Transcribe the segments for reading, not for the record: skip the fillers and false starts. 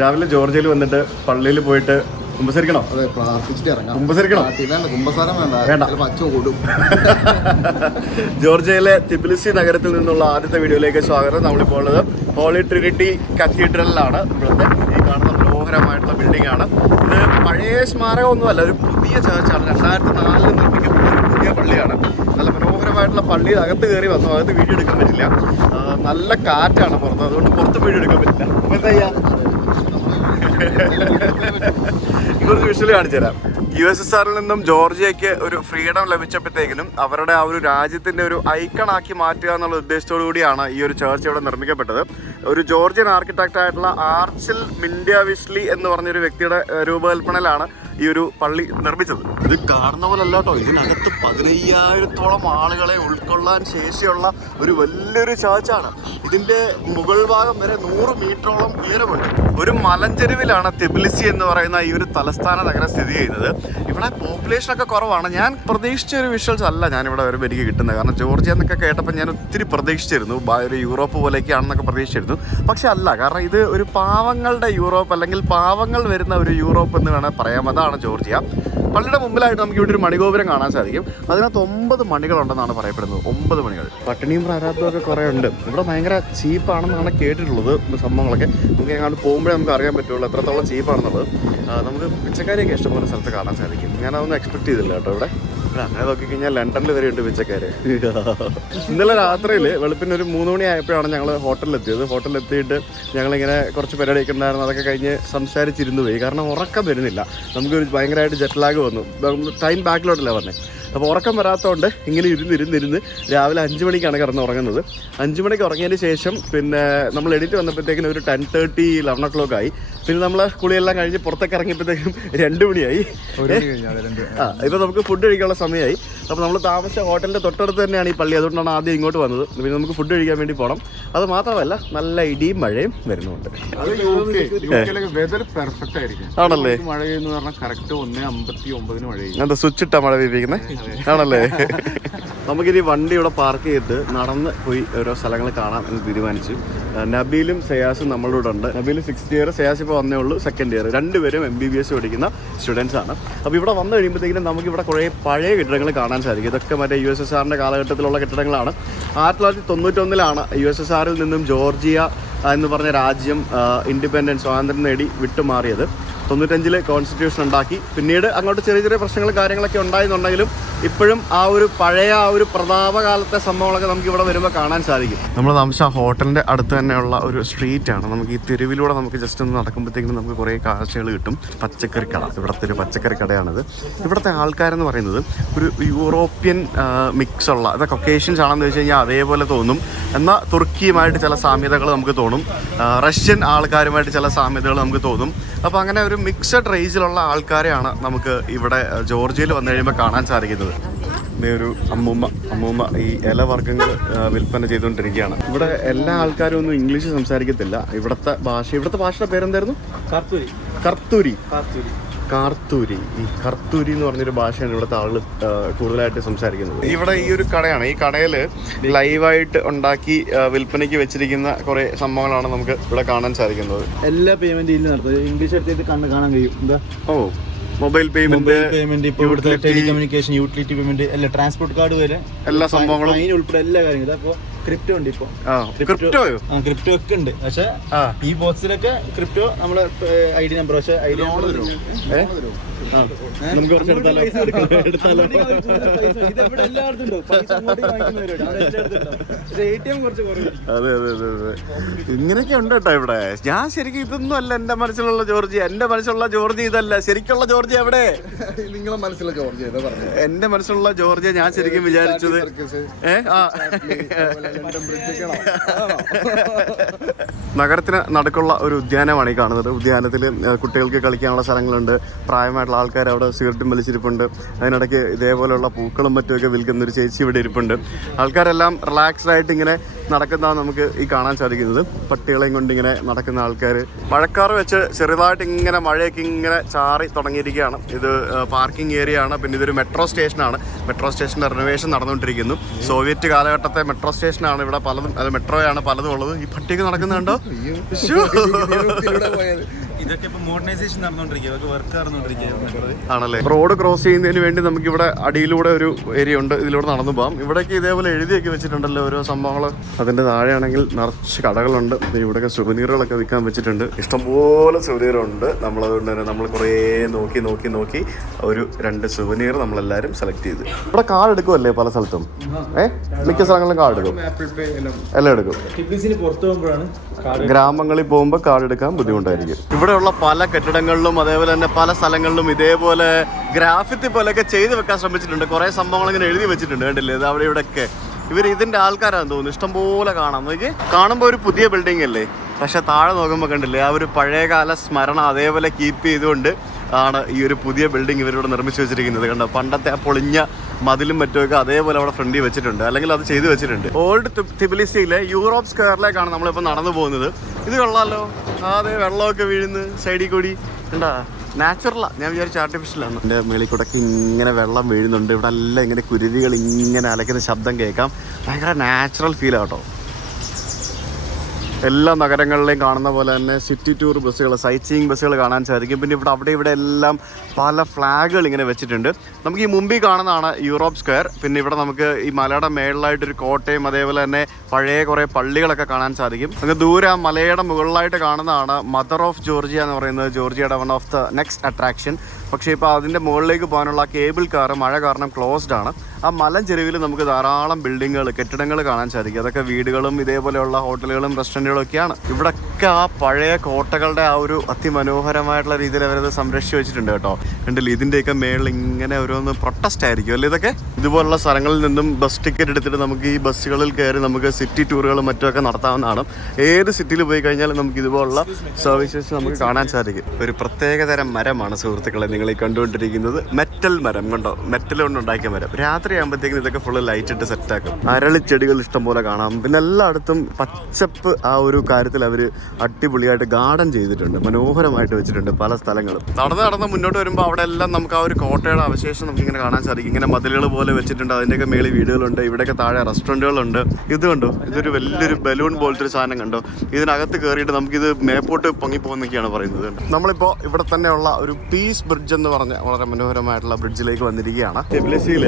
രാവിലെ ജോർജിയയിൽ വന്നിട്ട് പള്ളിയിൽ പോയിട്ട് കുമ്പസരിക്കണോ? അതെ, പ്രാർത്ഥിച്ചിട്ട് ഇറങ്ങാം. കുമ്പസരിക്കണോ? കുമ്പസാരം വേണ്ട. അച്ഛൻ കൂടും. ജോർജിയയിലെ തിബിലിസി നഗരത്തിൽ നിന്നുള്ള ആദ്യത്തെ വീഡിയോയിലേക്ക് സ്വാഗതം. നമ്മളിപ്പോൾ ഉള്ളത് ഹോളി ട്രിനിറ്റി കത്തീഡ്രലിലാണ്. ഇവിടുത്തെ ഈ കാണുന്ന മനോഹരമായിട്ടുള്ള ബിൽഡിംഗ് ആണ്. ഇത് പഴയ സ്മാരകമൊന്നുമല്ല, ഒരു പുതിയ ചേർച്ചാണ്. 2004 നിർമ്മിക്കപ്പെട്ട ഒരു പുതിയ പള്ളിയാണ്. നല്ല മനോഹരമായിട്ടുള്ള പള്ളിയിൽ അകത്ത് കയറി വന്നു. അകത്ത് വീഡിയോ എടുക്കാൻ പറ്റില്ല, നല്ല കാറ്റാണ് പുറത്ത്, അതുകൊണ്ട് പുറത്ത് വീഡിയോ എടുക്കാൻ പറ്റില്ല. അപ്പോൾ എന്താ ചെയ്യാ, ഇതൊരു വിഷ്വൽ കാണിച്ചു തരാം. USSR നിന്നും ജോർജിയയ്ക്ക് ഒരു ഫ്രീഡം ലഭിച്ചപ്പോഴത്തേക്കിനും അവരുടെ ആ ഒരു രാജ്യത്തിൻ്റെ ഒരു ഐക്കണാക്കി മാറ്റുക എന്നുള്ള ഉദ്ദേശത്തോടു കൂടിയാണ് ഈ ഒരു ചർച്ച് ഇവിടെ നിർമ്മിക്കപ്പെട്ടത്. ഒരു ജോർജിയൻ ആർക്കിടെക്റ്റ് ആയിട്ടുള്ള ആർച്ചിൽ മിൻഡ്യാവിഷ്ലി എന്ന് പറഞ്ഞൊരു വ്യക്തിയുടെ രൂപകൽപ്പനയിലാണ് ഈ ഒരു പള്ളി നിർമ്മിച്ചത്. ഇത് കാണുന്ന പോലെ അല്ല കേട്ടോ, ഇതിനകത്ത് 15,000-ഓളം ആളുകളെ ഉൾക്കൊള്ളാൻ ശേഷിയുള്ള ഒരു വലിയൊരു ചർച്ചാണ്. ഇതിൻ്റെ മുകൾ ഭാഗം വരെ 100 മീറ്ററോളം ഉയരമുണ്ട്. ഒരു മലഞ്ചെരുവിലാണ് തിബിലിസി എന്ന് പറയുന്ന ഈ ഒരു തലസ്ഥാന നഗരം സ്ഥിതി ചെയ്യുന്നത്. ഇവിടെ പോപ്പുലേഷനൊക്കെ കുറവാണ്. ഞാൻ പ്രതീക്ഷിച്ച ഒരു വിഷ്വൽസ് അല്ല ഞാനിവിടെ വരുമ്പോൾ എനിക്ക് കിട്ടുന്നത്. കാരണം ജോർജിയ എന്നൊക്കെ കേട്ടപ്പോൾ ഞാൻ ഒത്തിരി പ്രതീക്ഷിച്ചിരുന്നു, ഒരു യൂറോപ്പ് പോലെയൊക്കെയാണെന്നൊക്കെ പ്രതീക്ഷിച്ചിരുന്നു. പക്ഷെ അല്ല, കാരണം ഇത് ഒരു പാവങ്ങളുടെ യൂറോപ്പ്, അല്ലെങ്കിൽ പാവങ്ങൾ വരുന്ന ഒരു യൂറോപ്പ് എന്ന് വേണമെങ്കിൽ പറയാം. അതാണ് ജോർജിയ. പള്ളിയുടെ മുമ്പിലായിട്ട് നമുക്ക് ഇവിടെ ഒരു മണിഗോപുരം കാണാൻ സാധിക്കും. അതിനകത്ത് 9 മണികളുണ്ടെന്നാണ് പറയപ്പെടുന്നത്. 9 മണികൾ. പട്ടിണിയും പ്രാരാബ്ദമൊക്കെ കുറേ ഉണ്ട്. ഇവിടെ ഭയങ്കര ചീപ്പാണെന്നാണ് കേട്ടിട്ടുള്ളത് സംഭവങ്ങളൊക്കെ. നമുക്ക് അങ്ങോട്ട് പോകുമ്പോഴേ നമുക്ക് അറിയാൻ പറ്റുള്ളൂ എത്രത്തോളം ചീപ്പാണെന്നുള്ളത്. നമുക്ക് പിച്ചക്കാരെയൊക്കെ ഇഷ്ടംപോലെ സ്ഥലത്ത് കാണാൻ സാധിക്കും. ഞാനതൊന്നും എക്സ്പെക്ട് ചെയ്തില്ല കേട്ടോ. ഇവിടെ അങ്ങനെ നോക്കിക്കഴിഞ്ഞാൽ ലണ്ടനിൽ വരെ ഉണ്ട് പിച്ചക്കാര്. ഇന്നലെ രാത്രിയിൽ വെളുപ്പിന് ഒരു 3 മണി ആയപ്പോഴാണ് ഞങ്ങൾ ഹോട്ടലിലെത്തിയത്. ഹോട്ടലിലെത്തിയിട്ട് ഞങ്ങളിങ്ങനെ കുറച്ച് പരിപാടിയൊക്കെ ഉണ്ടായിരുന്നു. അതൊക്കെ കഴിഞ്ഞ് സംസാരിച്ചിരുന്നു പോയി. കാരണം ഉറക്കം വരുന്നില്ല. നമുക്കൊരു ഭയങ്കരമായിട്ട് ജെറ്റ് ലാഗ് വന്നു. ടൈം ബാക്കിലോട്ടല്ലേ വന്നേ. അപ്പോൾ ഉറക്കം വരാത്തതുകൊണ്ട് ഇങ്ങനെ ഇരുന്നിരുന്ന് രാവിലെ 5 മണിക്കാണ് കിടന്നുറങ്ങുന്നത്. 5 മണിക്ക് ഉറങ്ങിയതിന് ശേഷം പിന്നെ നമ്മൾ എഡിറ്റ് വന്നപ്പോഴത്തേക്കിനും ഒരു 10:30, 11 o'clock ആയി. പിന്നെ നമ്മൾ കുളിയെല്ലാം കഴിഞ്ഞ് പുറത്തേക്ക് ഇറങ്ങിയപ്പോഴത്തേക്കും 2 മണിയായി. ഇപ്പോൾ നമുക്ക് ഫുഡ് കഴിക്കാനുള്ള സമയമായി. അപ്പോൾ നമ്മൾ താമസിച്ച ഹോട്ടലിൻ്റെ തൊട്ടടുത്ത് തന്നെയാണ് ഈ പള്ളി. അതുകൊണ്ടാണ് ആദ്യം ഇങ്ങോട്ട് വന്നത്. പിന്നെ നമുക്ക് ഫുഡ് കഴിക്കാൻ വേണ്ടി പോകണം. അത് മാത്രമല്ല നല്ല ഇടിയും മഴയും വരുന്നുണ്ട്. ആണല്ലേ? മഴയെന്ന് പറഞ്ഞാൽ കറക്റ്റ് 1:59 മഴ. എന്താ സ്വിച്ച് ഇട്ടാ മഴ പെയ്യിപ്പിക്കുന്നത് ആണല്ലേ? നമുക്കിനി വണ്ടി ഇവിടെ പാർക്ക് ചെയ്തിട്ട് നടന്ന് പോയി ഓരോ സ്ഥലങ്ങൾ കാണാം എന്ന് തീരുമാനിച്ചു. നബീലും സയാസും നമ്മളിവിടെ ഉണ്ട്. നബീൽ 6th ഇയർ, സയാസ് ഇപ്പോൾ വന്നേ ഉള്ളൂ 2nd ഇയർ. രണ്ടുപേരും MBBS പഠിക്കുന്ന സ്റ്റുഡൻസ് ആണ്. അപ്പോൾ ഇവിടെ വന്നു കഴിയുമ്പോഴത്തേക്കും നമുക്കിവിടെ കുറേ പഴയ കെട്ടിടങ്ങൾ കാണാൻ സാധിക്കും. ഇതൊക്കെ മറ്റേ USSRൻ്റെ കാലഘട്ടത്തിലുള്ള കെട്ടിടങ്ങളാണ്. 1991 USSRൽ നിന്നും ജോർജിയ എന്ന് പറഞ്ഞ രാജ്യം ഇൻഡിപെൻഡൻസ്, സ്വാതന്ത്ര്യം നേടി വിട്ടുമാറിയത്. 95 കോൺസ്റ്റിറ്റ്യൂഷൻ ഉണ്ടാക്കി. പിന്നീട് അങ്ങോട്ട് ചെറിയ ചെറിയ പ്രശ്നങ്ങളും കാര്യങ്ങളൊക്കെ ഉണ്ടായെന്നുണ്ടെങ്കിലും ഇപ്പോഴും ആ ഒരു പഴയ ആ ഒരു പ്രതാപകാലത്തെ സംഭവങ്ങളൊക്കെ നമുക്ക് ഇവിടെ വരുമ്പോൾ കാണാൻ സാധിക്കും. നമ്മൾ താമസിച്ച ഹോട്ടലിൻ്റെ അടുത്ത് തന്നെയുള്ള ഒരു സ്ട്രീറ്റാണ്. നമുക്ക് ഈ തെരുവിലൂടെ നമുക്ക് ജസ്റ്റ് ഒന്ന് നടക്കുമ്പോഴത്തേക്കും നമുക്ക് കുറേ കാഴ്ചകൾ കിട്ടും. പച്ചക്കറി കട, ഇവിടുത്തെ ഒരു പച്ചക്കറി കടയാണിത്. ഇവിടുത്തെ ആൾക്കാരെന്ന് പറയുന്നത് ഒരു യൂറോപ്യൻ മിക്സ് ഉള്ള, ഇതൊക്കെ ഒക്കേഷൻസ് ആണെന്ന് വെച്ച് കഴിഞ്ഞാൽ അതേപോലെ തോന്നും. എന്നാൽ തുർക്കിയുമായിട്ട് ചില സാമ്യതകൾ നമുക്ക് തോന്നും. റഷ്യൻ ആൾക്കാരുമായിട്ട് ചില സാമ്യതകൾ നമുക്ക് തോന്നും. അപ്പോൾ അങ്ങനെ ഒരു മിക്സഡ് റേസിലുള്ള ആൾക്കാരെയാണ് നമുക്ക് ഇവിടെ ജോർജിയയിൽ വന്നു കഴിയുമ്പോൾ കാണാൻ സാധിക്കുന്നത്. ഒരു അമ്മൂമ്മ ഈ ഇലവർഗ്ഗങ്ങൾ വിൽപ്പന ചെയ്തുകൊണ്ടിരിക്കുകയാണ്. ഇവിടെ എല്ലാ ആൾക്കാരും ഒന്നും ഇംഗ്ലീഷ് സംസാരിക്കത്തില്ല. ഇവിടുത്തെ ഭാഷയുടെ പേരെന്തായിരുന്നു? കാർത്തൂരി. ഈ കർത്തൂരി എന്ന് പറഞ്ഞൊരു ഭാഷയാണ് ഇവിടുത്തെ ആളുകൾ കൂടുതലായിട്ട് സംസാരിക്കുന്നത്. ഇവിടെ ഈ ഒരു കടയാണ്. ഈ കടയിൽ ലൈവായിട്ട് ഉണ്ടാക്കി വിൽപ്പനയ്ക്ക് വെച്ചിരിക്കുന്ന കുറേ സംഭവങ്ങളാണ് നമുക്ക് ഇവിടെ കാണാൻ സാധിക്കുന്നത്. എല്ലാ പേയ്മെന്റ് നടത്തുന്നത് ഇംഗ്ലീഷ് എടുത്തിട്ട് കാണാൻ കഴിയും. എന്താ മൊബൈൽ പേയ്മെന്റ്, ഇവിടുത്തെ ടെലികമ്മ്യൂണിക്കേഷൻ, യൂട്ടിലിറ്റി പേയ്മെന്റ്, എല്ലാ ട്രാൻസ്പോർട്ട് കാർഡ് വരെ എല്ലാ സംഭവങ്ങളും അതിനുൾപ്പെടെ എല്ലാ കാര്യങ്ങളും. അപ്പോൾ ക്രിപ്റ്റോ ഉണ്ട്. ഇപ്പോൾ ക്രിപ്റ്റോ ഒക്കെ ഉണ്ട്. പക്ഷെ ഈ ബോക്സിലൊക്കെ ക്രിപ്റ്റോ നമ്മളെ ID നമ്പർ, പക്ഷെ ID നമുക്ക് കുറച്ച് എടുത്താലോ? അതെ. ഇങ്ങനെയൊക്കെ ഉണ്ട് കേട്ടോ ഇവിടെ. ഞാൻ ശരിക്കും ഇതൊന്നും അല്ല എൻ്റെ മനസ്സിലുള്ള ജോർജിയ. എൻ്റെ മനസ്സിലുള്ള ജോർജിയ ഇതല്ല. ശരിക്കുള്ള ജോർജിയ എവിടെ? നിങ്ങളെ മനസ്സിലുള്ള ജോർജിയ? എൻ്റെ മനസ്സിലുള്ള ജോർജിയ ഞാൻ ശരിക്കും വിചാരിച്ചത് നഗരത്തിന് നടുക്കുള്ള ഒരു ഉദ്യാനമാണ് ഈ കാണുന്നത്. ഉദ്യാനത്തിൽ കുട്ടികൾക്ക് കളിക്കാനുള്ള സ്ഥലങ്ങളുണ്ട്. പ്രായമായിട്ടുള്ള ആൾക്കാർ അവിടെ സിഗരറ്റും വലിച്ചിരിപ്പുണ്ട്. അതിനിടയ്ക്ക് ഇതേപോലെയുള്ള പൂക്കളും മറ്റുമൊക്കെ വിൽക്കുന്നൊരു ചേച്ചി ഇവിടെ ഇരിപ്പുണ്ട്. ആൾക്കാരെല്ലാം റിലാക്സ്ഡ് ആയിട്ട് ഇങ്ങനെ നടക്കുന്നതാണ് നമുക്ക് ഈ കാണാൻ സാധിക്കുന്നത്. പട്ടികളെയും കൊണ്ട് ഇങ്ങനെ നടക്കുന്ന ആൾക്കാർ. മഴക്കാറ് വെച്ച് ചെറുതായിട്ട് ഇങ്ങനെ മഴയൊക്കെ ഇങ്ങനെ ചാറി തുടങ്ങിയിരിക്കുകയാണ്. ഇത് പാർക്കിംഗ് ഏരിയ ആണ്. പിന്നെ ഇതൊരു മെട്രോ സ്റ്റേഷനാണ്. മെട്രോ സ്റ്റേഷൻ്റെ റിനോവേഷൻ നടന്നുകൊണ്ടിരിക്കുന്നു. സോവിയറ്റ് കാലഘട്ടത്തെ മെട്രോ സ്റ്റേഷനാണ്. ഇവിടെ പലതും, അത് മെട്രോയാണ് പലതും ഉള്ളത്. ഈ പട്ടിയൊക്കെ നടക്കുന്നുണ്ടോ? ഇതൊക്കെ ഇപ്പൊ മോഡേണൈസേഷൻ നടന്നുകൊണ്ടിരിക്കുക, വർക്ക് നടന്നുകൊണ്ടിരിക്കുക ആണല്ലേ. റോഡ് ക്രോസ് ചെയ്യുന്നതിന് വേണ്ടി നമുക്ക് ഇവിടെ അടിയിലൂടെ ഒരു ഏരിയ ഉണ്ട്, ഇതിലൂടെ നടന്നു പോകാം. ഇവിടേക്ക് ഇതേപോലെ എഴുതിയൊക്കെ വെച്ചിട്ടുണ്ടല്ലോ ഓരോ സംഭവങ്ങൾ. അതിന്റെ താഴെയാണെങ്കിൽ നിറച്ച് കടകളുണ്ട്. ഇവിടെയൊക്കെ സുവനീറുകളൊക്കെ വിൽക്കാൻ വെച്ചിട്ടുണ്ട്. ഇഷ്ടംപോലെ സുവനീറുണ്ട്. നമ്മളതുകൊണ്ട് തന്നെ നമ്മൾ കുറേ നോക്കി ഒരു 2 സുവനീർ നമ്മളെല്ലാവരും സെലക്ട് ചെയ്ത്. ഇവിടെ കാർഡ് എടുക്കുമല്ലേ പല സ്ഥലത്തും? മിക്ക സ്ഥലങ്ങളിലും കാർഡ് എടുക്കും, എല്ലാം എടുക്കും. ഗ്രാമങ്ങളിൽ പോകുമ്പോൾ കാർഡ് എടുക്കാൻ ബുദ്ധിമുട്ടായിരിക്കും. ഇവിടെയുള്ള പല കെട്ടിടങ്ങളിലും അതേപോലെ തന്നെ പല സ്ഥലങ്ങളിലും ഇതേപോലെ ഗ്രാഫിറ്റി പോലെയൊക്കെ ചെയ്ത് വെക്കാൻ ശ്രമിച്ചിട്ടുണ്ട്. കുറേ സംഭവങ്ങൾ ഇങ്ങനെ എഴുതി വെച്ചിട്ടുണ്ട്, കണ്ടില്ലേ? ഇത് അവിടെ ഇവിടെയൊക്കെ ഇവർ ഇതിൻ്റെ ആൾക്കാരാണെന്ന് തോന്നുന്നു. ഇഷ്ടംപോലെ കാണാം. നോക്കി, കാണുമ്പോൾ ഒരു പുതിയ ബിൽഡിംഗ് അല്ലേ, പക്ഷെ താഴെ നോക്കുമ്പോൾ കണ്ടില്ലേ ആ ഒരു പഴയകാല സ്മരണ അതേപോലെ കീപ്പ് ചെയ്തുകൊണ്ട് ആണ് ഈ ഒരു പുതിയ ബിൽഡിംഗ് ഇവരിവിടെ നിർമ്മിച്ച് വെച്ചിരിക്കുന്നത്. കണ്ടോ, പണ്ടത്തെ ആ പൊളിഞ്ഞ മതിലും മറ്റുമൊക്കെ അതേപോലെ അവിടെ ഫ്രണ്ടിൽ വെച്ചിട്ടുണ്ട്, അല്ലെങ്കിൽ അത് ചെയ്തു വെച്ചിട്ടുണ്ട്. ഓൾഡ് തിബിലിസിയിലെ യൂറോപ്പ് സ്ക്വയറിലേക്കാണ് നമ്മളിപ്പോൾ നടന്നു പോകുന്നത്. ഇത് കൊള്ളാമല്ലോ, അതെ വെള്ളമൊക്കെ വീഴുന്നു സൈഡിൽ കൂടി. കണ്ടാ, നാച്ചുറലാണ്. ഞാൻ വിചാരിച്ച ആർട്ടിഫിഷ്യലാണ്. എൻ്റെ മേളിൽ കൂടെ ഇങ്ങനെ വെള്ളം വീഴുന്നുണ്ട്. ഇവിടെ എല്ലാം ഇങ്ങനെ കുരുവികൾ ഇങ്ങനെ അലക്കുന്ന ശബ്ദം കേൾക്കാം. ഭയങ്കര നാച്ചുറൽ ഫീലാട്ടോ. എല്ലാ നഗരങ്ങളിലെയും കാണുന്ന പോലെ തന്നെ സിറ്റി ടൂർ ബസ്സുകൾ, സൈറ്റ് സീയിങ് ബസ്സുകൾ കാണാൻ സാധിക്കും. പിന്നെ ഇവിടെ എല്ലാം പല ഫ്ലാഗുകൾ ഇങ്ങനെ വെച്ചിട്ടുണ്ട്. നമുക്ക് ഈ മുമ്പിൽ കാണുന്നതാണ് യൂറോപ്പ് സ്ക്വയർ. പിന്നെ ഇവിടെ നമുക്ക് ഈ മലയുടെ മേളിലായിട്ടൊരു കോട്ടയും അതേപോലെ തന്നെ പഴയ കുറേ പള്ളികളൊക്കെ കാണാൻ സാധിക്കും. നമുക്ക് ദൂരെ ആ മലയുടെ മുകളിലായിട്ട് കാണുന്നതാണ് മദർ ഓഫ് ജോർജിയ എന്ന് പറയുന്നത്, ജോർജിയയുടെ one of the next attraction. പക്ഷേ ഇപ്പോൾ അതിൻ്റെ മുകളിലേക്ക് പോകാനുള്ള കേബിൾ കാർ മഴ കാരണം ക്ലോസ്ഡ് ആണ്. ആ മലഞ്ചെരുവിൽ നമുക്ക് ധാരാളം ബിൽഡിങ്ങുകൾ, കെട്ടിടങ്ങൾ കാണാൻ സാധിക്കും. അതൊക്കെ വീടുകളും ഇതേപോലെയുള്ള ഹോട്ടലുകളും റെസ്റ്റോറൻറ്റുകളും ഒക്കെയാണ്. ഇവിടൊക്കെ ആ പഴയ കോട്ടകളുടെ ആ ഒരു അതിമനോഹരമായിട്ടുള്ള രീതിയിൽ അവരത് സംരക്ഷിച്ച് വെച്ചിട്ടുണ്ട് കേട്ടോ. കണ്ടില്ലേ, ഇതിൻ്റെയൊക്കെ മേളിൽ ഇങ്ങനെ ഓരോന്ന് പ്രൊട്ടസ്റ്റ് ആയിരിക്കും അല്ലേ ഇതൊക്കെ. ഇതുപോലുള്ള സ്ഥലങ്ങളിൽ നിന്നും ബസ് ടിക്കറ്റ് എടുത്തിട്ട് നമുക്ക് ഈ ബസ്സുകളിൽ കയറി നമുക്ക് സിറ്റി ടൂറുകളും മറ്റുമൊക്കെ നടത്താവുന്നതാണ്. ഏത് സിറ്റിയിൽ പോയി കഴിഞ്ഞാലും നമുക്ക് ഇതുപോലുള്ള സർവീസസ് നമുക്ക് കാണാൻ സാധിക്കും. ഒരു പ്രത്യേകതരം മരമാണ് സുഹൃത്തുക്കളെ നിങ്ങൾ ഈ കണ്ടുകൊണ്ടിരിക്കുന്നത്. മെറ്റൽ മരം കണ്ടോ, മെറ്റൽ കൊണ്ടുണ്ടാക്കിയ മരം. രാത്രി ആകുമ്പോഴത്തേക്കും ഇതൊക്കെ ഫുള്ള് ലൈറ്റ് ഇട്ട് സെറ്റാക്കും. അരളിച്ചെടികൾ ഇഷ്ടം പോലെ കാണാം. പിന്നെ എല്ലായിടത്തും പച്ചപ്പ് ആ ഒരു കാര്യത്തിൽ അവർ അടിപൊളിയായിട്ട് ഗാർഡൻ ചെയ്തിട്ടുണ്ട്, മനോഹരമായിട്ട് വെച്ചിട്ടുണ്ട് പല സ്ഥലങ്ങളും. നടന്ന് മുന്നോട്ട് വരുമ്പോൾ അവിടെ എല്ലാം നമുക്ക് ആ ഒരു കോട്ടയുടെ അവശേഷം നമുക്കിങ്ങനെ കാണാൻ സാധിക്കും. ഇങ്ങനെ മതിലുകൾ പോലെ വെച്ചിട്ടുണ്ട്, അതിൻ്റെയൊക്കെ മേളിൽ വീടുകളുണ്ട്, ഇവിടെയൊക്കെ താഴെ റെസ്റ്റോറൻറ്റുകളുണ്ട്. ഇത് കണ്ടോ, ഇതൊരു വലിയൊരു ബലൂൺ പോലത്തെ ഒരു സാധനം കണ്ടോ. ഇതിനകത്ത് കയറിയിട്ട് നമുക്കിത് മേപ്പോട്ട് പൊങ്ങിപ്പോകുന്നൊക്കെയാണ് പറയുന്നത്. നമ്മളിപ്പോൾ ഇവിടെ തന്നെയുള്ള ഒരു പീസ് ബ്രിഡ്ജ് എന്ന് പറഞ്ഞ വളരെ മനോഹരമായിട്ടുള്ള ബ്രിഡ്ജിലേക്ക് വന്നിരിക്കുകയാണ്. ടിബിലിസിയിൽ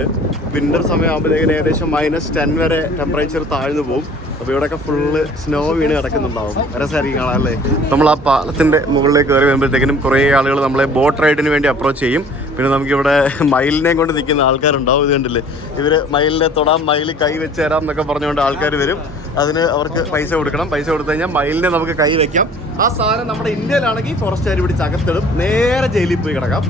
വിന്റർ സമയമാകുമ്പോഴത്തേക്കിന് ഏകദേശം -10 വരെ ടെമ്പറേച്ചർ താഴ്ന്നു പോകും. അപ്പോൾ ഇവിടെയൊക്കെ ഫുള്ള് സ്നോ വീണ് കിടക്കുന്നുണ്ടാവും. രസമായിരിക്കും കാണാൻ അല്ലേ. നമ്മൾ ആ പാലത്തിൻ്റെ മുകളിലേക്ക് കയറി വരുമ്പോഴത്തേക്കിനും കുറേ ആളുകൾ നമ്മളെ ബോട്ട് റൈഡിന് വേണ്ടി അപ്രോച്ച് ചെയ്യും. പിന്നെ നമുക്കിവിടെ മയിലിനെയും കൊണ്ട് നിൽക്കുന്ന ആൾക്കാരുണ്ടാവും. ഇത് കണ്ടില്ലേ, ഇവർ മയിലിനെ തൊടാം, മയിൽ കൈ വെച്ച് തരാം എന്നൊക്കെ പറഞ്ഞുകൊണ്ട് ആൾക്കാർ വരും. അതിന് അവർക്ക് പൈസ കൊടുക്കണം. പൈസ കൊടുത്തു കഴിഞ്ഞാൽ മയിലിനെ നമുക്ക് കൈ വെക്കാം. ആ സാധനം നമ്മുടെ ഇന്ത്യയിലാണെങ്കിൽ ഫോറസ്റ്റുകാർ പിടിച്ച് അകത്തിടും, നേരെ ജയിലിൽ പോയി കിടക്കാം.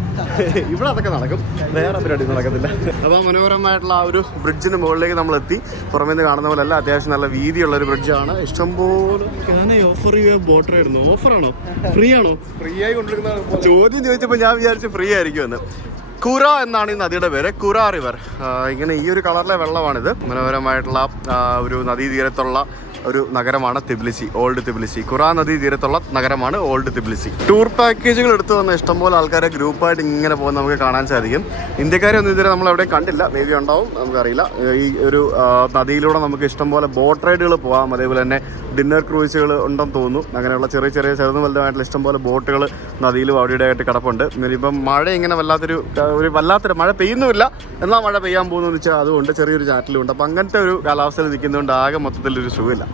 ഇവിടെ അതൊക്കെ നടക്കും, വേറെ പരിപാടി നടക്കത്തില്ല. അപ്പോൾ മനോഹരമായിട്ടുള്ള ആ ഒരു ബ്രിഡ്ജിന് മുകളിലേക്ക് നമ്മൾ എത്തി. പുറമേ നിന്ന് കാണുന്ന പോലെ അല്ല, അത്യാവശ്യം നല്ല വീതിയുള്ള ഒരു ബ്രിഡ്ജാണ്. ഇഷ്ടംപോലെ ഓഫർ ചെയ്യുക. ബോട്ട് റൈഡുന്നു. ഓഫറാണോ, ഫ്രീ ആണോ? ഫ്രീ ആയി കൊണ്ടിരിക്കുന്ന ചോദ്യം ചോദിച്ചപ്പോൾ ഞാൻ വിചാരിച്ചു ഫ്രീ ആയിരിക്കുമെന്ന്. കുറ എന്നാണ് ഈ നദിയുടെ പേര്, കുറ റിവർ. ഇങ്ങനെ ഈ ഒരു കളറിലെ വെള്ളമാണിത്. മനോഹരമായിട്ടുള്ള ഒരു നദീതീരത്തുള്ള ഒരു നഗരമാണ് തിബിലിസി, ഓൾഡ് തിബിലിസി. കുറാ നദീ തീരത്തുള്ള നഗരമാണ് ഓൾഡ് തിബിലിസി. ടൂർ പാക്കേജുകൾ എടുത്തു വന്ന ഇഷ്ടംപോലെ ആൾക്കാരെ ഗ്രൂപ്പായിട്ട് ഇങ്ങനെ പോകുന്ന നമുക്ക് കാണാൻ സാധിക്കും. ഇന്ത്യക്കാരെ ഒന്നും ഇതുവരെ നമ്മൾ എവിടെയും കണ്ടില്ല, മേ ബി ഉണ്ടാവും, നമുക്കറിയില്ല. ഈ ഒരു നദിയിലൂടെ നമുക്ക് ഇഷ്ടംപോലെ ബോട്ട് റൈഡുകൾ പോകാം. അതേപോലെ തന്നെ ഡിന്നർ ക്രൂസുകൾ ഉണ്ടെന്ന് തോന്നുന്നു. അങ്ങനെയുള്ള ചെറിയ ചെറുതും വലുതുമായിട്ടുള്ള ഇഷ്ടംപോലെ ബോട്ടുകൾ നദിയിലും അവിടെ ആയിട്ട് കിടപ്പുണ്ട്. ഇപ്പം മഴ ഇങ്ങനെ വല്ലാത്തൊരു മഴ പെയ്യുന്നുമില്ല, എന്നാൽ മഴ പെയ്യാൻ പോകുന്നതെന്ന് വെച്ചാൽ അതുകൊണ്ട് ചെറിയൊരു ചാറ്റിലുണ്ട്. അപ്പം അങ്ങനത്തെ ഒരു കാലാവസ്ഥയിൽ നിൽക്കുന്നതുകൊണ്ട് ആകെ മൊത്തത്തിലൊരു സുഖമില്ല.